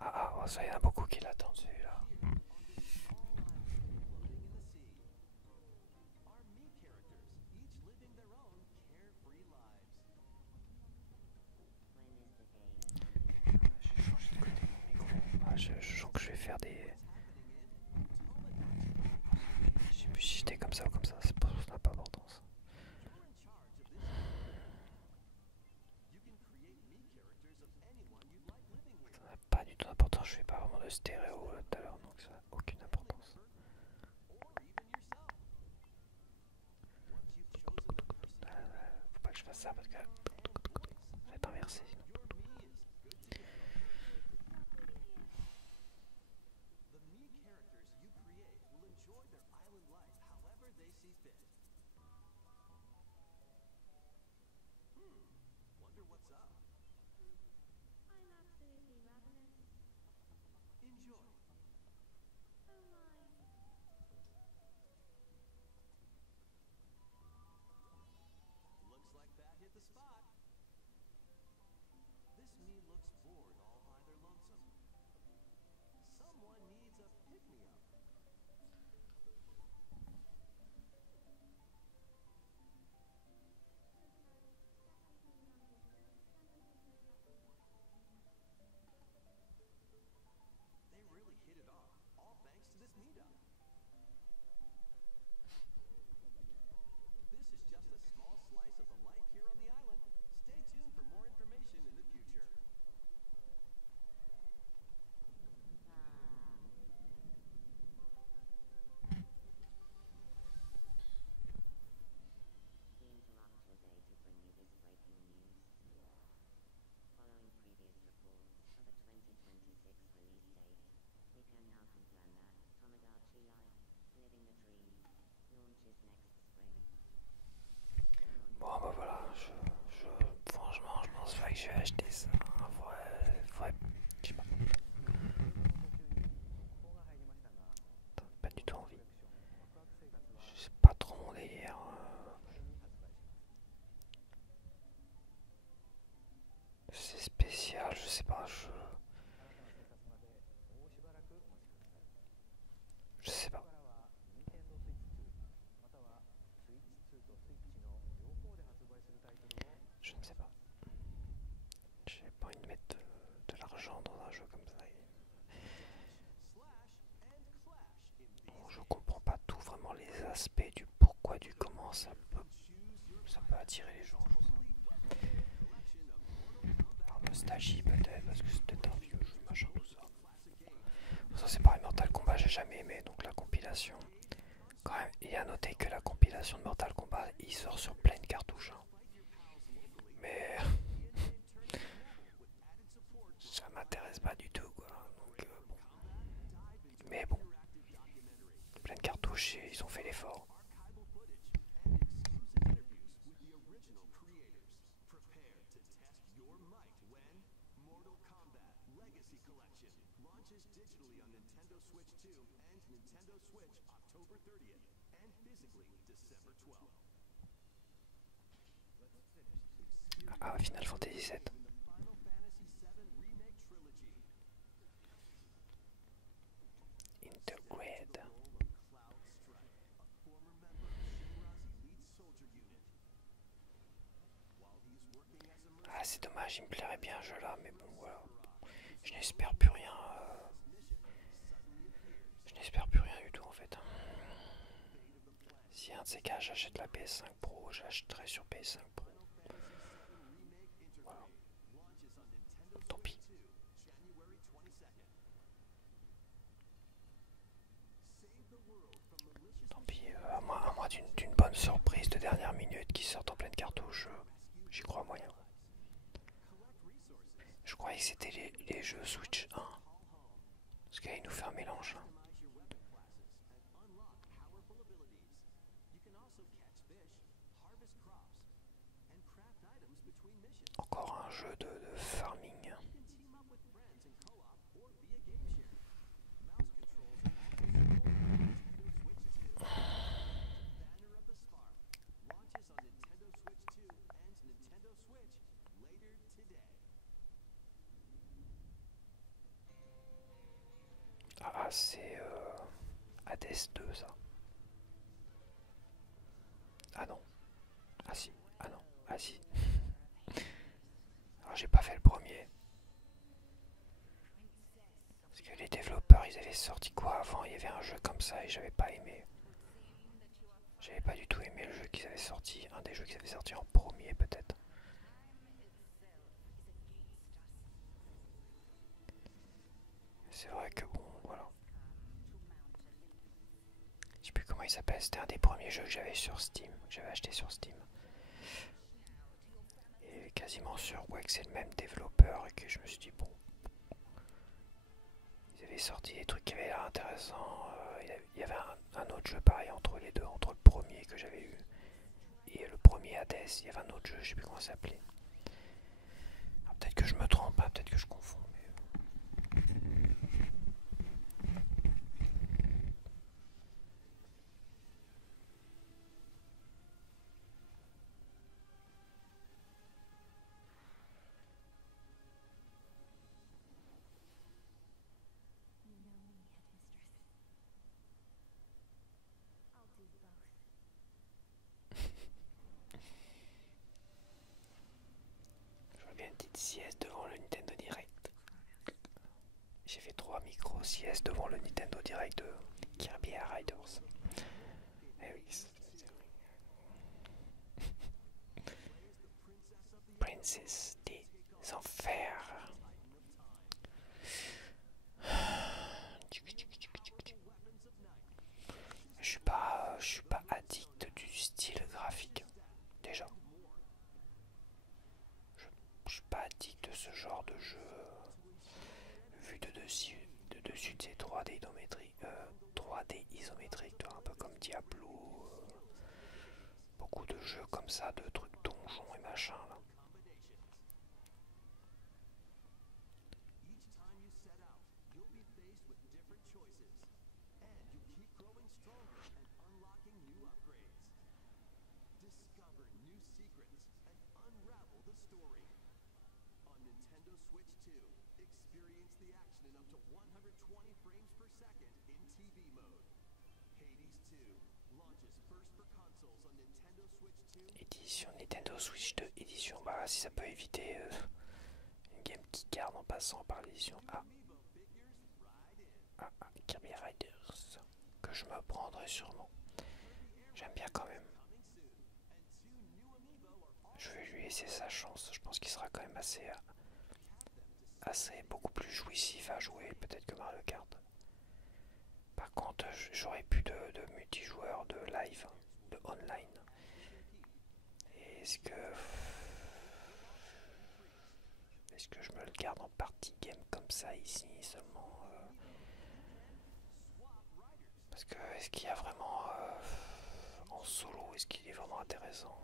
Oh, ça y en a beaucoup qui l'attendent celui-là. J'ai changé de côté mon micro. Ah, je sens que je vais faire des... Je sais plus si j'étais comme ça ou comme ça, ça n'a pas d'importance. Ça n'a pas du tout d'importance, je fais pas vraiment de stéréo tout à l'heure, donc ça n'a aucune importance. Faut pas que je fasse ça parce que ça va être inversé sinon. Bon bah voilà, franchement je pense pas que je vais acheter ça. Je sais pas, pas du tout envie. C'est pas trop mon délire. C'est spécial, je sais pas, je sais pas. Je ne sais pas. J'ai pas envie de mettre de l'argent dans un jeu comme ça. Bon, je comprends pas tout vraiment les aspects du pourquoi, du comment ça peut attirer les gens. Par nostalgie peut-être, parce que c'est peut-être un vieux jeu, machin, tout ça. Ça c'est pareil, Mortal Kombat j'ai jamais aimé, donc la compilation. Quand même, il y a noté que la compilation de Mortal Kombat, il sort sur pleine cartouche. Hein. Mais ça m'intéresse pas du tout, quoi. Donc, bon. Mais bon, pleine cartouche, ils ont fait l'effort. Ah, Final Fantasy VII. Intergrade. Ah, c'est dommage, il me plairait bien un jeu là, mais bon, voilà. Je n'espère plus rien. Je n'espère plus rien du tout en fait. Si un de ces cas j'achète la PS5 Pro, j'achèterai sur PS5 Pro. Voilà. Tant pis. Tant pis, à moins d'une bonne surprise de dernière minute qui sort en pleine cartouche, j'y crois moyen. Je croyais que c'était les jeux Switch 1. Parce qu'il nous fait un mélange. Encore un jeu de farming. Ah, c'est Hades 2 ça. Ah non. Ah si. Ah non. Ah si. Alors j'ai pas fait le premier. Parce que les développeurs ils avaient sorti quoi avant? Il y avait un jeu comme ça et j'avais pas aimé. J'avais pas du tout aimé le jeu qu'ils avaient sorti. Un des jeux qu'ils avaient sorti en premier peut-être. C'est vrai que bon, voilà. Je sais plus comment il s'appelle, c'était un des premiers jeux que j'avais sur Steam, que j'avais acheté sur Steam. Et quasiment sûr ouais, que c'est le même développeur et que je me suis dit bon. Ils avaient sorti des trucs qui avaient l'air intéressants. Il y avait un autre jeu pareil entre les deux, entre le premier que j'avais eu et le premier Hades, il y avait un autre jeu, je sais plus comment ça s'appelait. Peut-être que je me trompe, hein, peut-être que je confonds. Je reviens une petite sieste devant le Nintendo Direct. J'ai fait 3 micros siestes devant le Nintendo Direct de Kirby Air Riders. Eh oui, Princess des Enfers. Je suis pas addict du style graphique. Déjà. Je suis pas addict de ce genre de jeu. Vu de dessus c'est 3D isométrique. 3D isométrique, un peu comme Diablo. Beaucoup de jeux comme ça, de trucs donjons et machin là. Édition Nintendo Switch 2, édition, bah si ça peut éviter une game qui garde en passant par l'édition Kirby Riders, que je me prendrai sûrement. J'aime bien quand même. Je vais lui laisser sa chance, je pense qu'il sera quand même assez beaucoup plus jouissif à jouer peut-être que Mario Kart. Par contre, j'aurais plus de multijoueur, de live, de online. Est-ce que je me le garde en party game comme ça ici seulement parce que est-ce qu'il y a vraiment en solo, est-ce qu'il est vraiment intéressant?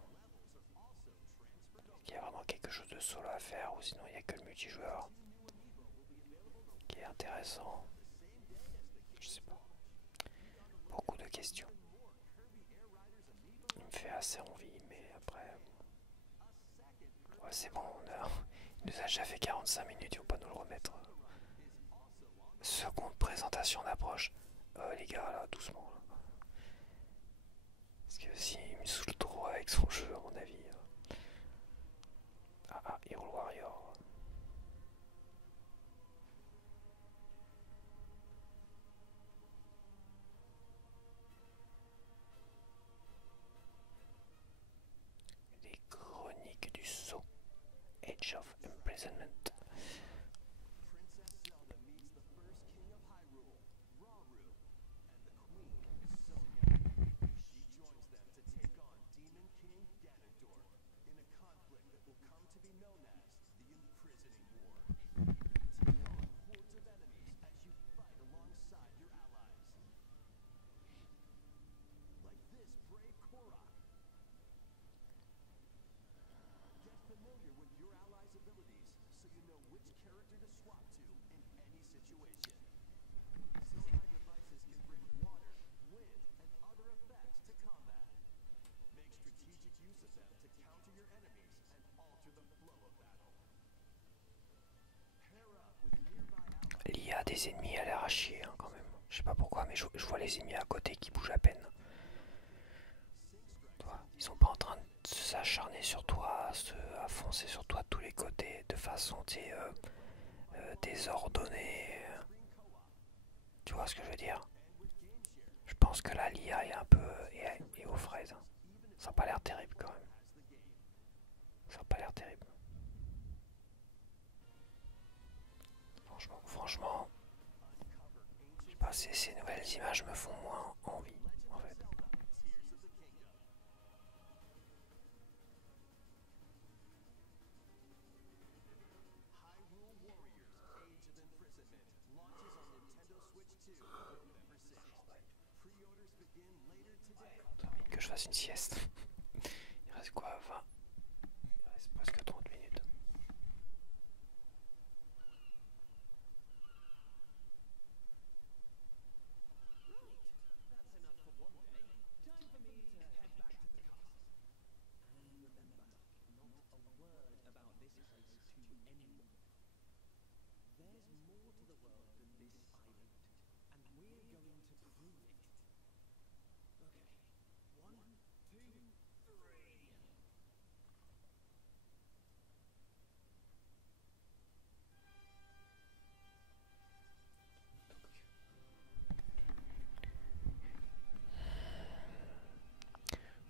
Est-ce qu'il y a vraiment quelque chose de solo à faire ou sinon il n'y a que le multijoueur qui est intéressant? Je sais pas. Beaucoup de questions. Il me fait assez envie, mais après... Ouais, c'est bon, il nous a déjà fait 45 minutes, il faut pas nous le remettre. Seconde présentation d'approche. Les gars, là, doucement. Là. Parce que si il me saoule trop avec son jeu, à mon avis. Ah, Hero Warrior. Les chroniques du sceau. Age of Imprisonment. L'IA des ennemis a l'air à chier hein, quand même. Je sais pas pourquoi, mais je vois les ennemis à côté qui bougent à peine. Ils sont pas en train de s'acharner sur toi, à foncer sur toi de tous les côtés de façon désordonnée. Tu vois ce que je veux dire? Je pense que là l'IA est un peu est aux fraises. Hein. Ça a pas l'air terrible quand même. Ça a pas l'air terrible. Franchement, je sais pas, ces nouvelles images me font moins envie en fait. Que je fasse une sieste. Il reste quoi 20? Il reste presque 30 minutes.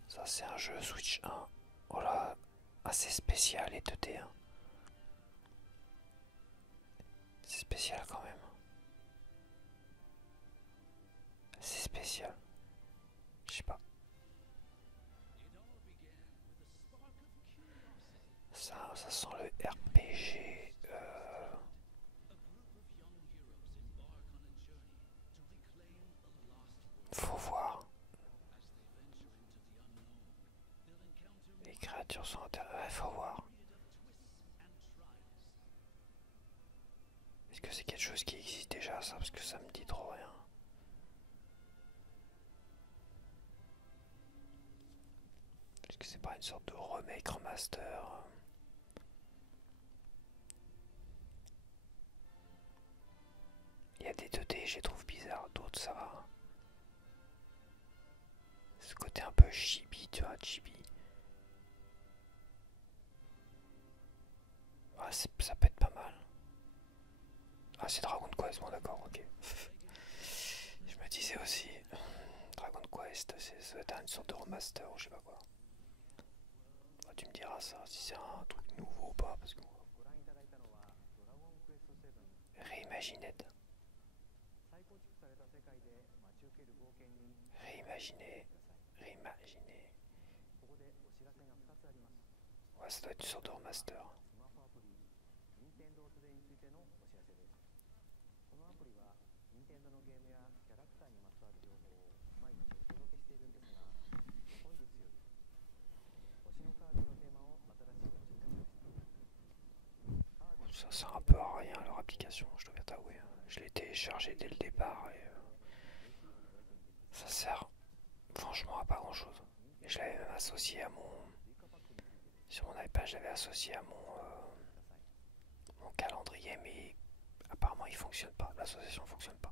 Ça c'est un jeu Switch 1. Oh là, assez spécial et 2D. Hein. C'est spécial quand même. C'est spécial. Je sais pas. Ça sent le RPG. Faut voir. Les créatures sont intéressantes. Faut voir. Est-ce que c'est quelque chose qui existe déjà ça? Parce que ça me dit trop rien. Est-ce que c'est pas une sorte de remake remaster? Il y a des 2D, je les trouve bizarres, d'autres ça va. Ce côté un peu chibi, tu vois, chibi. Ah, ça peut être pas mal. Ah, c'est Dragon Quest, bon d'accord, ok. Je me disais aussi, Dragon Quest, ça doit être une sorte de remaster ou je sais pas quoi. Bah, tu me diras ça, si c'est un truc nouveau ou pas, parce que... Reimagined. Réimaginer. Réimaginer. Ouais, ça doit être une sorte de remaster. Ça sert un peu à rien leur application, je dois bien t'avouer. Je l'ai téléchargé dès le départ et Ça sert franchement à pas grand chose. Et je l'avais même associé à mon... Sur mon iPad, je l'avais associé à mon calendrier, mais apparemment il fonctionne pas. L'association fonctionne pas.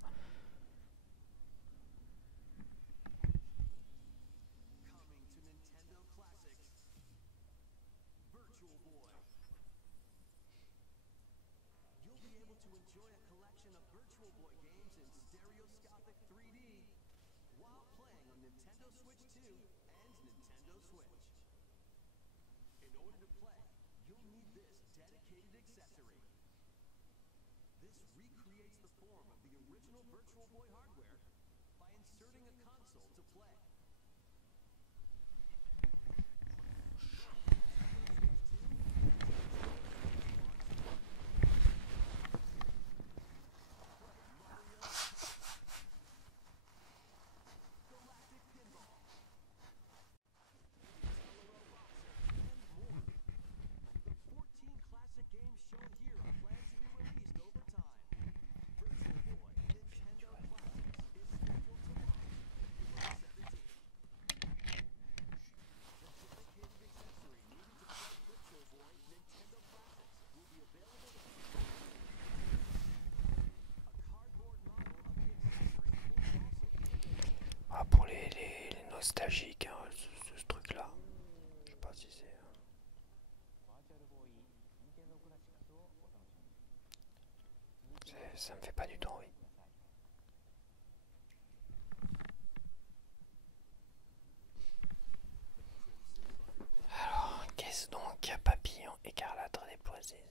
Ah, pour les nostalgiques, hein, ce truc-là. Je sais pas si ça me fait pas du tout envie. Alors, qu'est-ce donc papillon écarlate dépoisé?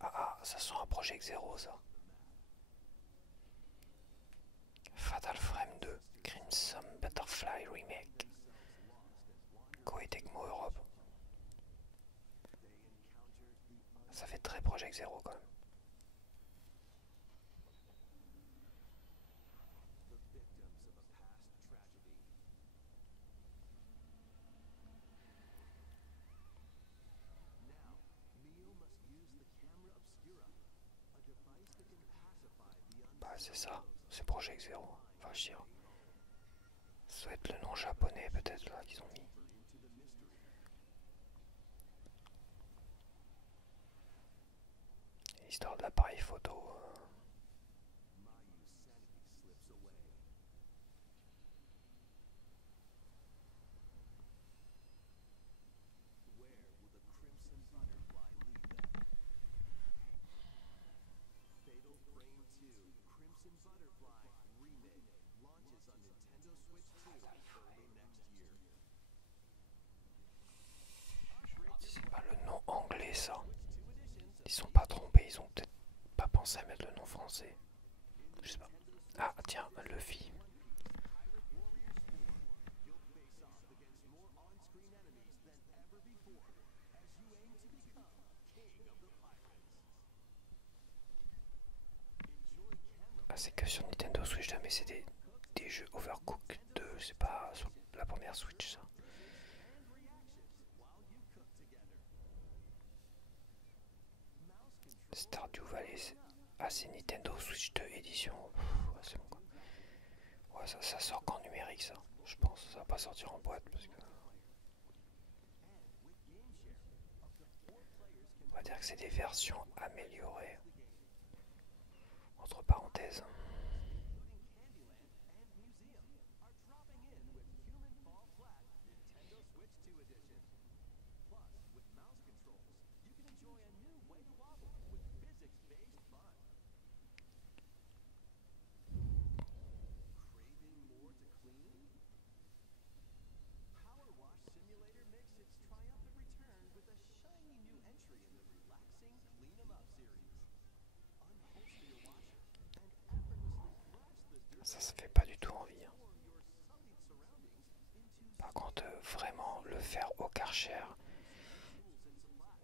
Ah, ça sent un Project Zero, ça. Fatal Frame 2, Crimson Butterfly Remake. Koei Tecmo Europe. Ça fait très Project Zero quand même. Bah c'est ça, c'est Project Zero. Enfin je dirais. Ça doit être le nom japonais peut-être là qu'ils ont mis. Histoire de l'appareil photo. C'est pas le nom anglais ça. Ils sont pas trompés, ils ont peut-être pas pensé à mettre le nom français. Je sais pas. Ah tiens, Luffy. Ah, c'est que sur Nintendo Switch, mais c'est des jeux Overcooked 2, c'est pas sur la première Switch ça. Stardew Valley, ah c'est Nintendo Switch 2 édition. Ouais, c'est bon quoi. Ouais, ça sort qu'en numérique ça, je pense. Ça va pas sortir en boîte parce que... On va dire que c'est des versions améliorées. Entre parenthèses. Ça fait pas du tout envie. Hein. Par contre, vraiment le faire au Karcher,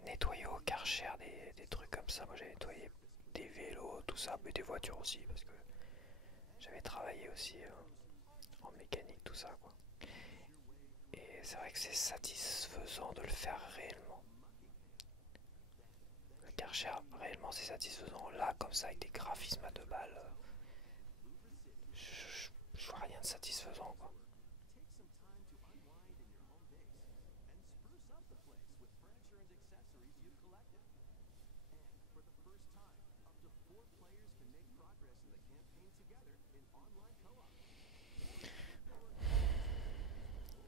nettoyer au Karcher des trucs comme ça. Moi j'ai nettoyé des vélos, tout ça, mais des voitures aussi parce que j'avais travaillé aussi en mécanique, tout ça quoi. Et c'est vrai que c'est satisfaisant de le faire réellement. Le Karcher, réellement c'est satisfaisant. Là, comme ça, avec des graphismes à 2 balles, Je vois rien de satisfaisant quoi.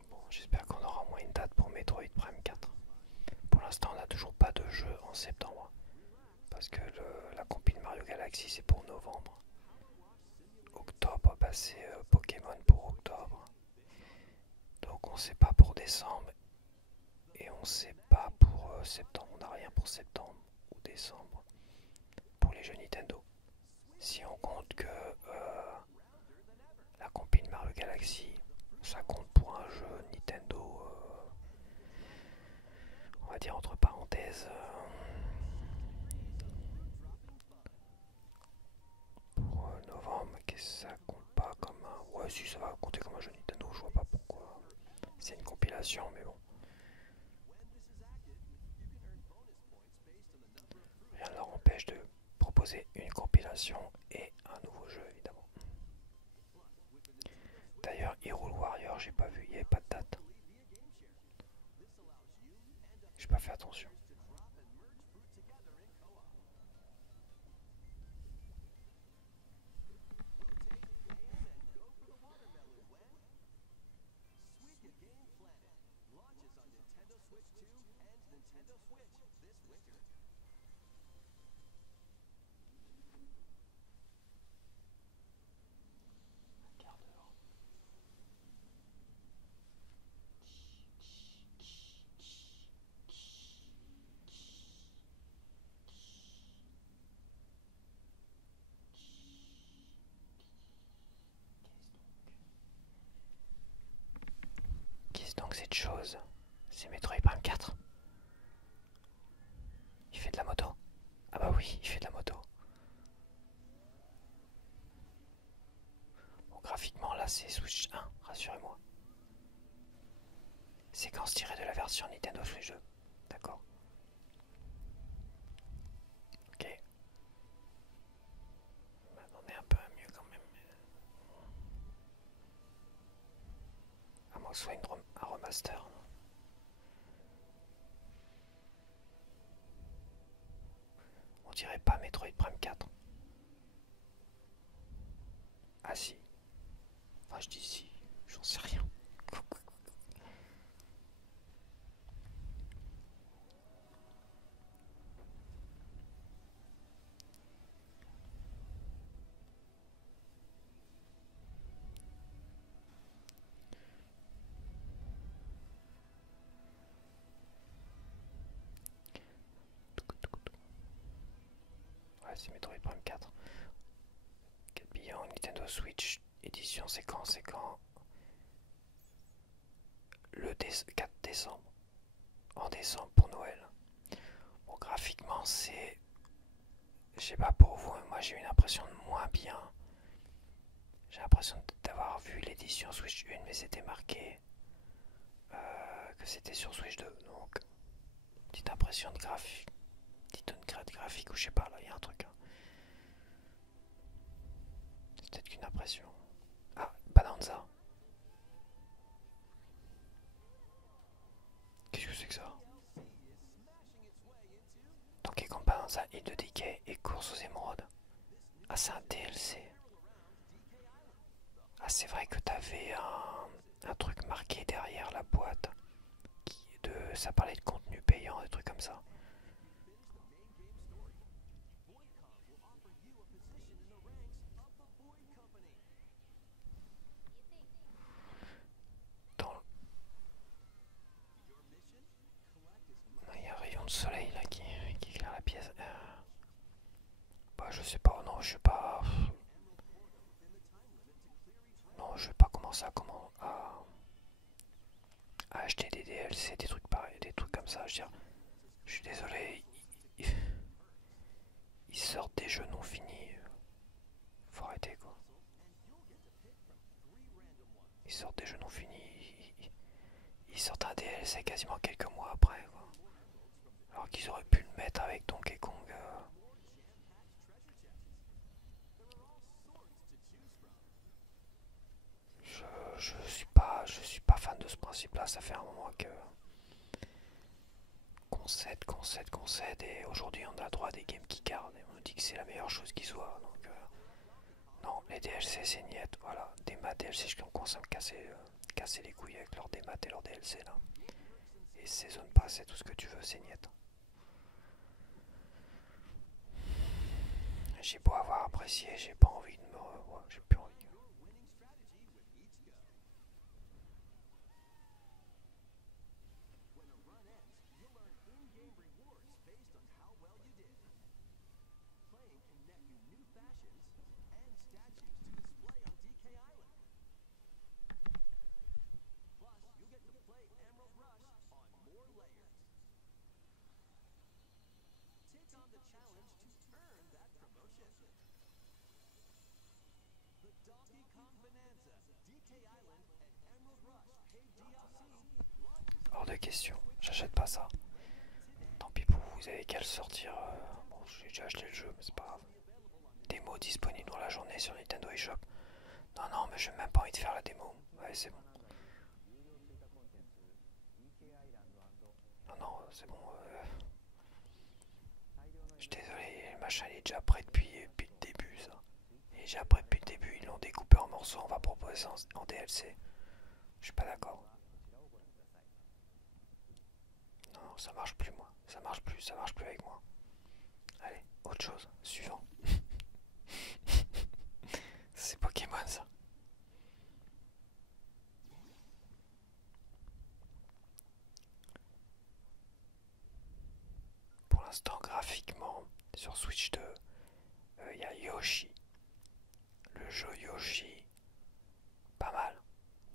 Bon, j'espère qu'on aura au moins une date pour Metroid Prime 4. Pour l'instant, on n'a toujours pas de jeu en septembre. Parce que la compile Mario Galaxy c'est pour novembre. Octobre, bah c'est Pokémon pour octobre. Donc on sait pas pour décembre. Et on sait pas pour septembre. On n'a rien pour septembre ou décembre. Pour les jeux Nintendo. Si on compte que la compile Mario Galaxy, ça compte pour un jeu Nintendo, on va dire entre parenthèses, pour novembre, qu'est-ce que ça compte pas comme un... Ouais si ça va compter comme un jeu Nintendo, je vois pas pourquoi. C'est une compilation mais bon. Rien ne leur empêche de proposer une compilation et un nouveau jeu évidemment. D'ailleurs, Hyrule Warrior, j'ai pas vu, il n'y avait pas de date. J'ai pas fait attention. Qu'est-ce donc cette chose? C'est Metroid Prime 4. Il fait de la moto. Ah bah oui, il fait de la moto. Bon, graphiquement là c'est Switch 1, rassurez-moi. Séquence tirée de la version Nintendo Switch 2. D'accord. Ok. On est un peu mieux quand même. À moins que ce soit un remaster. Non, on dirait pas Metroid Prime 4. Ah si. Enfin je dis si. J'en sais rien. Ouais c'est Metroid Prime 4. 4 billions Nintendo Switch édition séquence c'est quand? Le 4 décembre. En décembre pour Noël. Bon graphiquement c'est... Je sais pas pour vous, mais moi j'ai une impression de moins bien. J'ai l'impression d'avoir vu l'édition Switch 1 mais c'était marqué que c'était sur Switch 2. Donc petite impression de graphique. Petite ongrade graphique ou je sais pas là, il y a un truc. Hein. C'est peut-être qu'une impression. Ah, Bonanza. Qu'est-ce que c'est que ça? Donkey Kong Bonanza, île de Decay et course aux émeraudes. Ah c'est un DLC. Ah c'est vrai que t'avais un truc marqué derrière la boîte. Ça parlait de contenu payant, des trucs comme ça. Dans... Il y a un rayon de soleil là qui éclaire la pièce. Bah je sais pas, non je sais pas. Non je vais pas commencer à acheter des DLC, des trucs pareils, des trucs comme ça. Je veux dire, je suis désolé, ils sortent des jeux non finis. Faut arrêter quoi. Ils sortent des jeux non finis. Ils sortent un DLC quasiment quelques mois après quoi. Alors qu'ils auraient pu le mettre avec Donkey Kong. je suis pas fan de ce principe-là. Ça fait un moment que qu'on cède, et aujourd'hui on a droit à des games qui gardent et on nous dit que c'est la meilleure chose qui soit. Donc non, les DLC c'est niette, voilà. Des maths DLC, je commence à me casser les couilles avec leurs démat et leurs DLC là. Et saison pass et tout ce que tu veux, c'est niette. J'ai beau avoir apprécié, j'ai pas envie de me... Ouais, j'ai plus envie. Hors de question, j'achète pas ça. Tant pis pour vous, vous avez qu'à le sortir. Bon, j'ai déjà acheté le jeu, mais c'est pas grave. Démo disponible dans la journée sur Nintendo eShop. Non, non, mais j'ai même pas envie de faire la démo. Ouais, c'est bon. Non, non, c'est bon. Je suis désolé, le machin il est déjà prêt depuis le début, ça. Il est déjà prêt depuis le début, ils l'ont découpé en morceaux, on va proposer ça en DLC. Je suis pas d'accord. Non, non, ça marche plus, moi. Ça marche plus avec moi. Allez, autre chose, suivant. C'est Pokémon, ça. Pour l'instant, graphiquement, sur Switch 2, il y a Yoshi. Le jeu Yoshi, pas mal,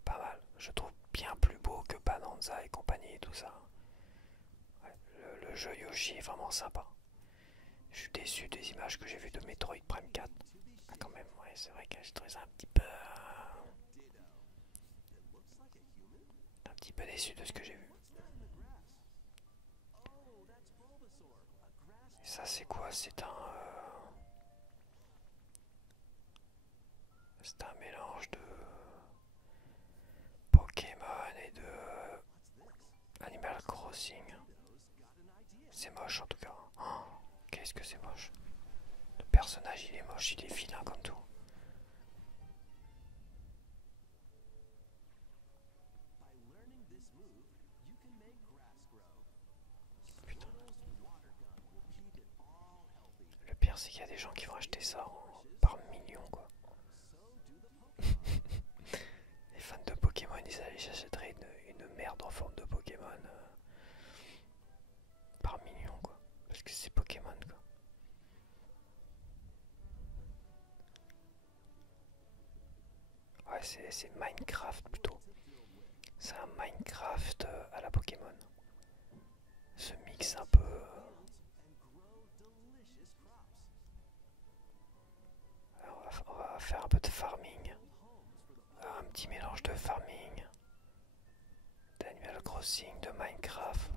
pas mal. Je trouve bien plus beau que Bananza et compagnie et tout ça. Ouais, le jeu Yoshi est vraiment sympa. Je suis déçu des images que j'ai vues de Metroid Prime 4. Ah, quand même, ouais, c'est vrai que j'ai trouvé ça un petit peu déçu de ce que j'ai vu. Et ça, c'est quoi? C'est un mélange de Pokémon et de Animal Crossing. C'est moche en tout cas. Oh, qu'est-ce que c'est moche. Le personnage il est moche, il est vilain comme tout. Putain. Le pire c'est qu'il y a des gens qui vont acheter ça par millions quoi. Les fans de Pokémon ils achèteraient une merde en forme de Pokémon par millions quoi. Parce que c'est Pokémon quoi. Ouais, c'est Minecraft plutôt. C'est un Minecraft à la Pokémon. Ce mix un peu. On va faire un peu de farming. Un petit mélange de farming, d'Animal Crossing, de Minecraft.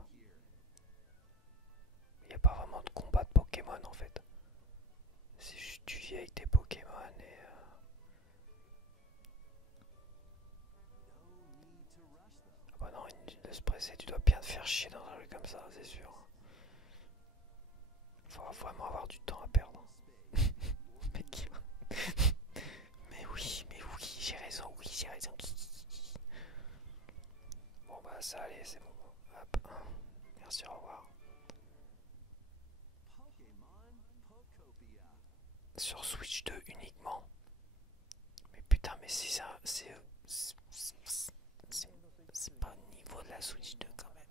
Il n'y a pas vraiment de combat de Pokémon en fait. C'est juste tu vis avec tes Pokémon et. Ah bah non, de se presser, tu dois bien te faire chier dans un jeu comme ça, c'est sûr. Faudra vraiment avoir du temps à perdre. Mais oui, j'ai raison, oui, j'ai raison. Bon bah ça allez, c'est bon. Hop, merci, au revoir. Sur Switch 2 uniquement. Mais putain, mais c'est ça, c'est pas au niveau de la Switch 2 quand même.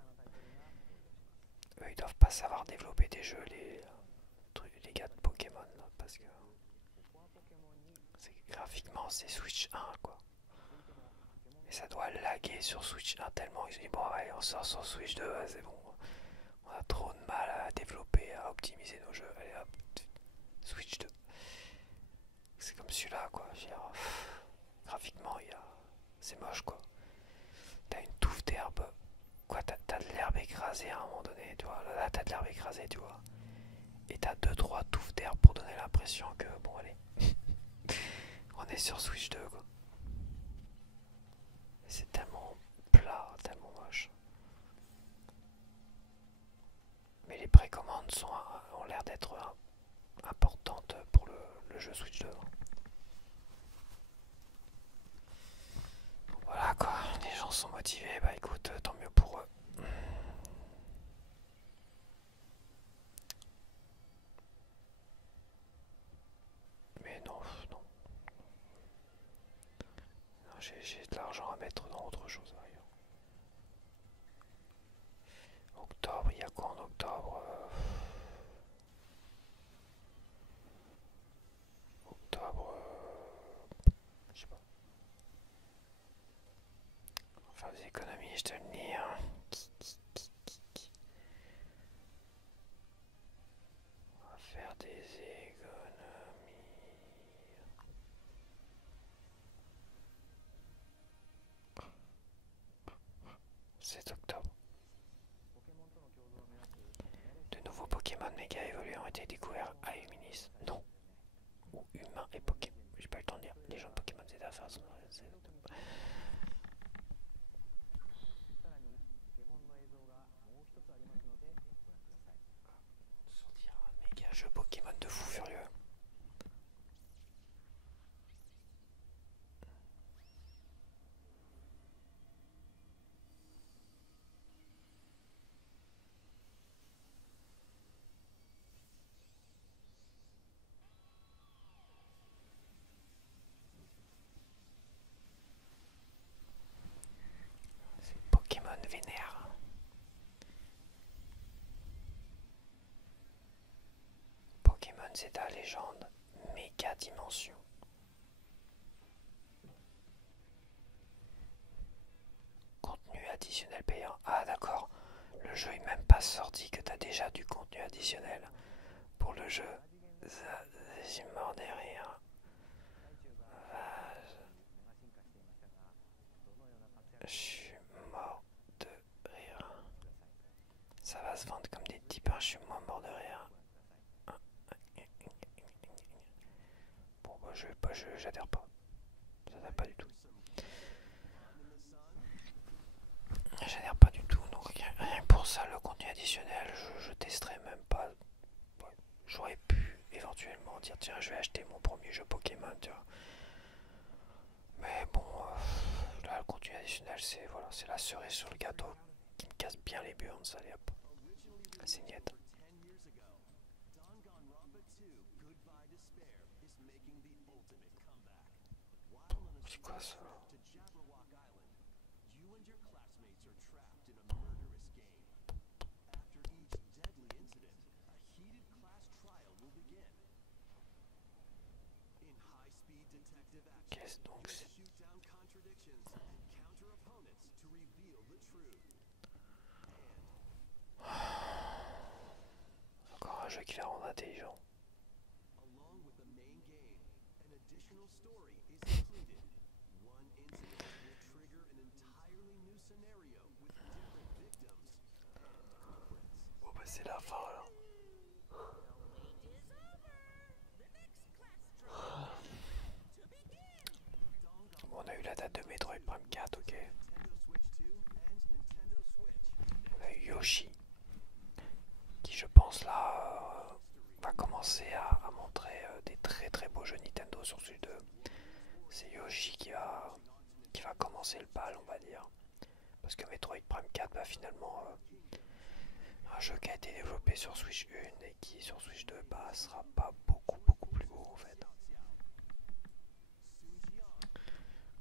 Eux ils doivent pas savoir développer des jeux les gars de Pokémon là, parce que graphiquement c'est Switch 1 quoi. Et ça doit laguer sur Switch 1 tellement ils se disent bon allez on sort sur Switch 2, c'est bon. On a trop de mal à développer, à optimiser nos jeux. Allez hop, Switch 2. C'est comme celui-là quoi. Graphiquement c'est moche quoi. T'as une touffe d'herbe. Quoi, t'as de l'herbe écrasée à un moment donné, tu vois. Là t'as de l'herbe écrasée, tu vois. Et t'as 2-3 touffes d'herbe pour donner l'impression que bon allez. On est sur Switch 2 quoi. C'est tellement plat, tellement moche. Mais les précommandes ont l'air d'être importantes pour le jeu Switch 2. Voilà quoi, les gens sont motivés, bah écoute, tant mieux pour eux. Mais non, non. J'ai de l'argent à mettre dans autre chose ailleurs. Octobre, il y a quoi en octobre? Octobre, je sais pas. On va faire des économies, je te le dis. Hein. On va faire des économies. C'est octobre. De nouveaux Pokémon méga évolués ont été découverts à Luminis. Non. Ou humains et Pokémon. J'ai pas eu le temps de dire. Les gens de Pokémon Z à faire son. Sortir un méga jeu Pokémon de fou furieux. C'est Pokémon vénère. Pokémon Z légende. Méga dimension. Contenu additionnel payant. Ah d'accord. Le jeu est même pas sorti que t'as déjà du contenu additionnel pour le jeu. Je suis mort de rire. Je suis mort de rire. Ça va se vendre comme des types, hein. Je suis mort de rire. Bon bah j'adhère pas. J'adhère pas du tout. J'adhère pas du tout, donc rien que pour ça, le contenu additionnel, je testerai même pas. Ouais, j'aurais pu éventuellement dire tiens je vais acheter mon premier jeu Pokémon, tu vois. Mais bon, là le contenu additionnel c'est voilà, c'est la cerise sur le gâteau qui me casse bien les burnes, ça allez hop. C'est niette. C'est quoi ça? Qu'est-ce donc c'est? Encore un jeu qui la rend intelligent. Bon bah c'est la fin là. Bon, on a eu la date de Metroid Prime 4, ok. On a eu Yoshi, qui je pense là va commencer à montrer des très très beaux jeux Nintendo sur Switch 2. C'est Yoshi qui va commencer le bal, on va dire. Parce que Metroid Prime 4, bah, finalement, un jeu qui a été développé sur Switch 1 et qui sur Switch 2 bah, sera pas beaucoup plus beau en fait.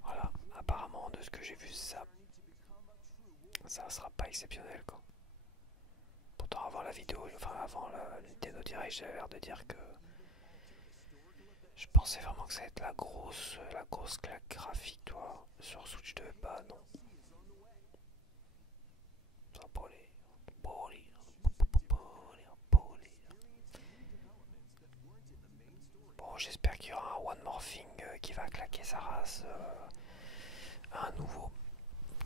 Voilà, apparemment de ce que j'ai vu ça sera pas exceptionnel quoi. Pourtant avant la vidéo, enfin avant le Nintendo Direct, j'avais l'air de dire que je pensais vraiment que ça allait être la grosse claque graphique toi sur Switch 2, bah non. Ça va pas aller. Bon, j'espère qu'il y aura un One More Thing qui va claquer sa race.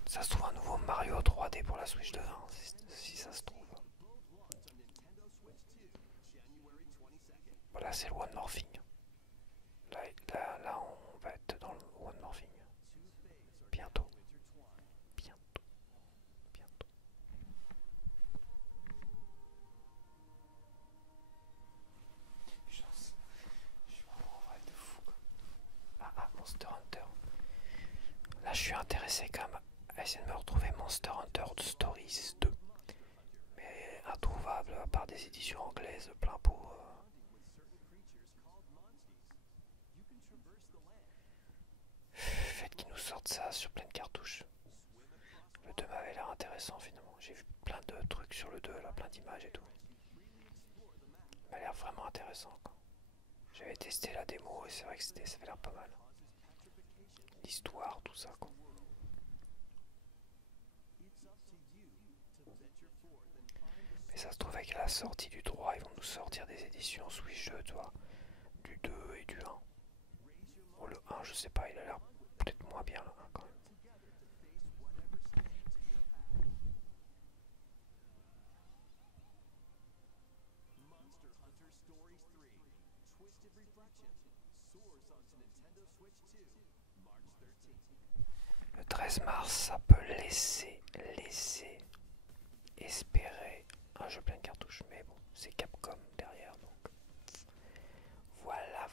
Ça se trouve un nouveau Mario 3D pour la Switch 2, hein, si ça se trouve. Voilà, c'est le One More Thing. Là, on va être dans le One More Thing. Bientôt. intéressé quand même à essayer de me retrouver Monster Hunter Stories 2. Mais introuvable à part des éditions anglaises plein pot. Faites qu'ils nous sortent ça sur pleine cartouche. Le 2 m'avait l'air intéressant finalement. J'ai vu plein de trucs sur le 2 là, plein d'images et tout. Il m'a l'air vraiment intéressant quoi. J'avais testé la démo et c'est vrai que ça avait l'air pas mal. L'histoire, tout ça quoi. Mais ça se trouve avec la sortie du 3, ils vont nous sortir des éditions Switch 2, tu vois. Du 2 et du 1. Bon, le 1, je sais pas, il a l'air peut-être moins bien le 1 quand même. Le 13 mars, ça peut laisser espérer un jeu plein de cartouches. Mais bon, c'est Capcom derrière, donc voilà.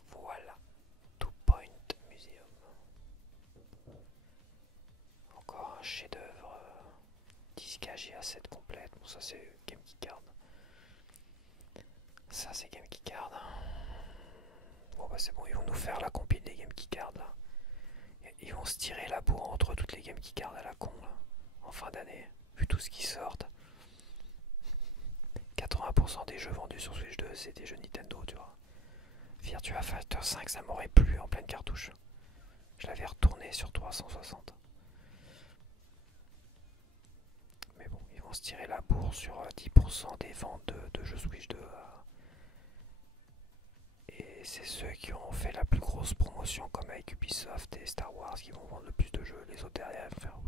Two Point Museum. Encore un chef-d'œuvre. 10K GA7 complète. Bon, ça c'est Game Key Card. Ça c'est Game Key Card. Bon bah c'est bon, ils vont nous faire la compile des Game Key Card là. Ils vont se tirer la bourre entre toutes les Game Key Card à la con là. En fin d'année, vu tout ce qui sort. 80% des jeux vendus sur Switch 2 c'est des jeux Nintendo, tu vois. Virtua Fighter 5 ça m'aurait plu en pleine cartouche. Je l'avais retourné sur 360. Mais bon, ils vont se tirer la bourre sur 10% des ventes de jeux Switch 2. Et c'est ceux qui ont fait la plus grosse promotion comme avec Ubisoft et Star Wars qui vont vendre le plus de jeux. Les autres derrière vont faire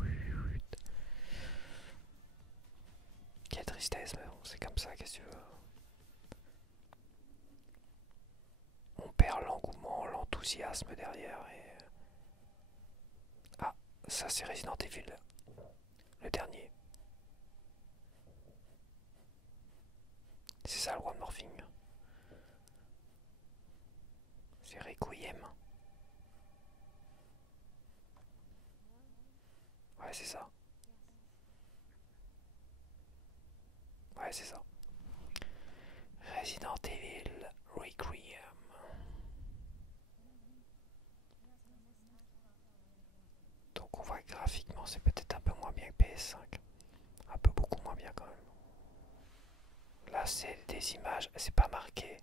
quelle tristesse, mais bon, c'est comme ça, qu'est-ce que tu veux. On perd l'engouement, l'enthousiasme derrière et... Ah, ça c'est Resident Evil, le dernier. C'est ça le One Morphing. C'est Requiem. Ouais, c'est ça. Ouais, c'est ça. Resident Evil Requiem. Donc on voit que graphiquement c'est peut-être un peu moins bien que PS5. Un peu beaucoup moins bien quand même. Là c'est des images, c'est pas marqué.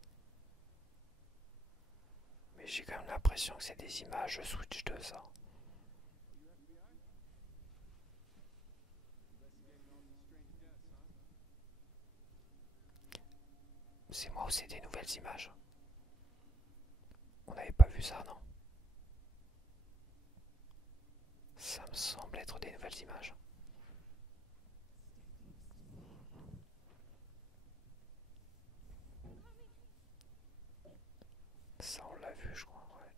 Mais j'ai quand même l'impression que c'est des images Switch 2 ça. C'est moi ou c'est des nouvelles images? On n'avait pas vu ça, non? Ça me semble être des nouvelles images. Ça on l'a vu je crois, ouais.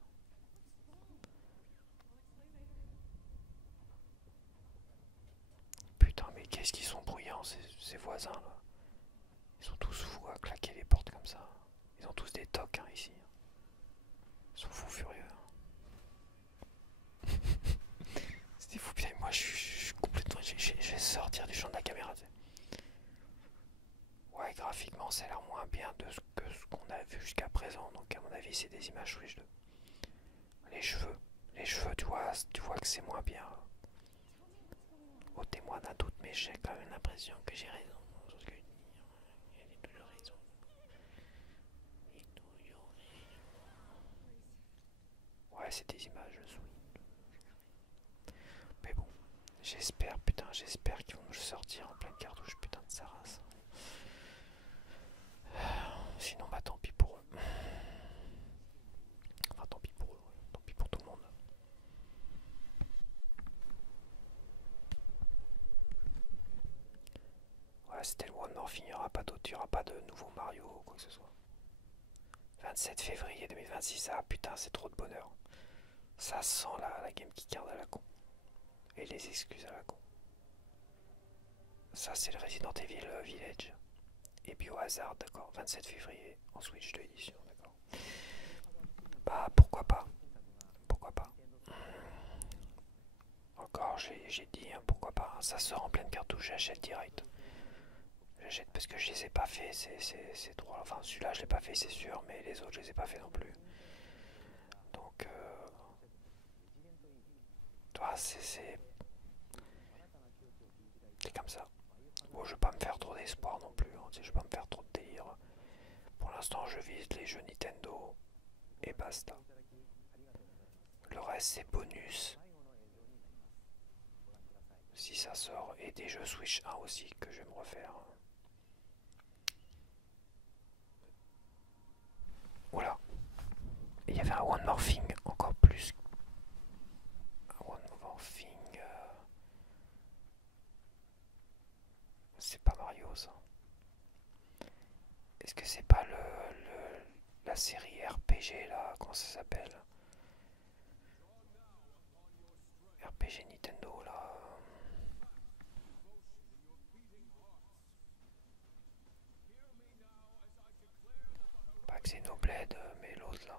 Putain mais qu'est-ce qu'ils sont bruyants ces voisins là. Ils sont tous fous à claquer les portes comme ça. Ils ont tous des tocs hein, ici. Ils sont fous furieux. C'était fou, putain, moi je suis complètement... Je vais sortir du champ de la caméra. Ouais, graphiquement ça a l'air moins bien de ce qu'on a vu jusqu'à présent. Donc à mon avis c'est des images Switch 2. Les cheveux tu vois que c'est moins bien. Au témoin d'un doute, mais j'ai quand même l'impression que j'ai raison. Ouais, c'est des images Switch. Mais bon, j'espère qu'ils vont nous sortir en pleine cartouche, putain de sa race. Sinon, bah tant pis pour eux. Enfin, tant pis pour eux, ouais. Tant pis pour tout le monde. Voilà, c'était le One Morphing, il n'y aura pas d'autre, il n'y aura pas de nouveau Mario ou quoi que ce soit. 27 février 2026, ah putain, c'est trop de bonheur. Ça sent la Game Key Card à la con. Et les excuses à la con. Ça, c'est le Resident Evil Village. Et Biohazard, d'accord. 27 février en Switch 2 édition, d'accord. Bah, pourquoi pas. Pourquoi pas. Oh, D'accord, j'ai dit, hein, pourquoi pas, hein, ça sort en pleine cartouche, j'achète direct. J'achète parce que je les ai pas fait, c'est drôle. Enfin, celui-là, je l'ai pas fait, c'est sûr, mais les autres, je les ai pas fait non plus. Donc, toi, c'est comme ça. Bon, je vais pas me faire trop d'espoir non plus, hein, tu sais, je vais pas me faire trop de délire. Pour l'instant, je vise les jeux Nintendo et basta. Le reste, c'est bonus. Si ça sort, et des jeux Switch 1 aussi que je vais me refaire. Voilà. Et il y avait un One More Thing encore plus. Un One More Thing. C'est pas Mario ça. Est-ce que c'est pas la série RPG là? Comment ça s'appelle? RPG Nintendo là. Pas Xenoblade, mais l'autre là.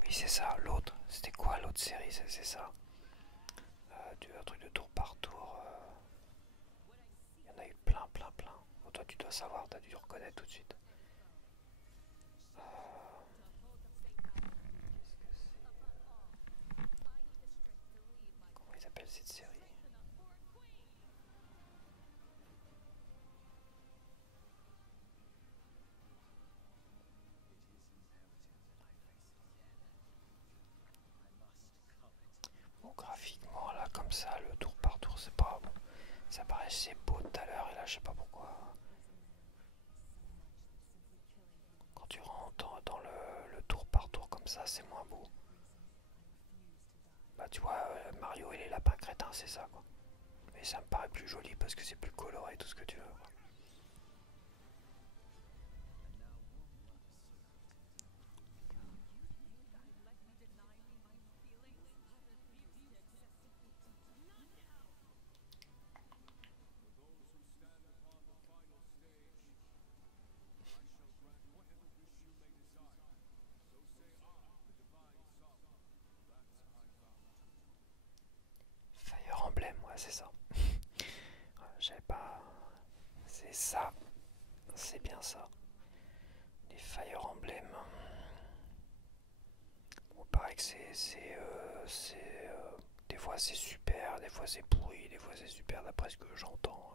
Oui, c'est ça, l'autre. C'était quoi l'autre série? C'est ça. Un truc de tour par tour. Il y en a eu plein, plein, plein. Bon, toi, tu dois savoir, t'as dû reconnaître tout de suite. Comment ils appellent cette série? Bon, graphiquement, là, comme ça, le tour par tour, c'est pas bon. Ça paraissait beau tout à l'heure, et là, je sais pas pourquoi. Quand tu rentres dans le tour par tour comme ça, c'est moins beau. Bah, tu vois, Mario et les lapins crétins, c'est ça, quoi. Mais ça me paraît plus joli parce que c'est plus coloré, tout ce que tu veux, quoi. Fire Emblem, ouais, c'est ça. Ouais, j'avais pas. C'est ça. C'est bien ça. Les Fire Emblem. Bon, pareil que des fois c'est super, des fois c'est pourri, des fois c'est super d'après ce que j'entends.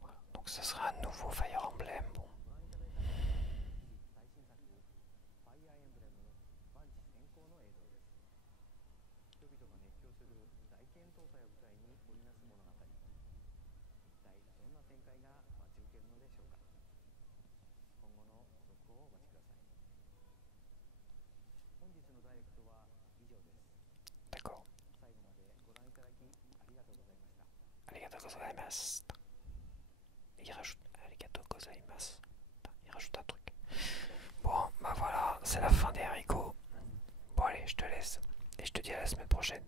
Voilà. Donc ça sera un nouveau Fire Emblem. Bon. D'accord. Arigato gozaimasu. Il rajoute arigato gozaimasu. Il rajoute un truc. Bon, bah voilà, c'est la fin des haricots. Bon allez, je te laisse. Et je te dis à la semaine prochaine.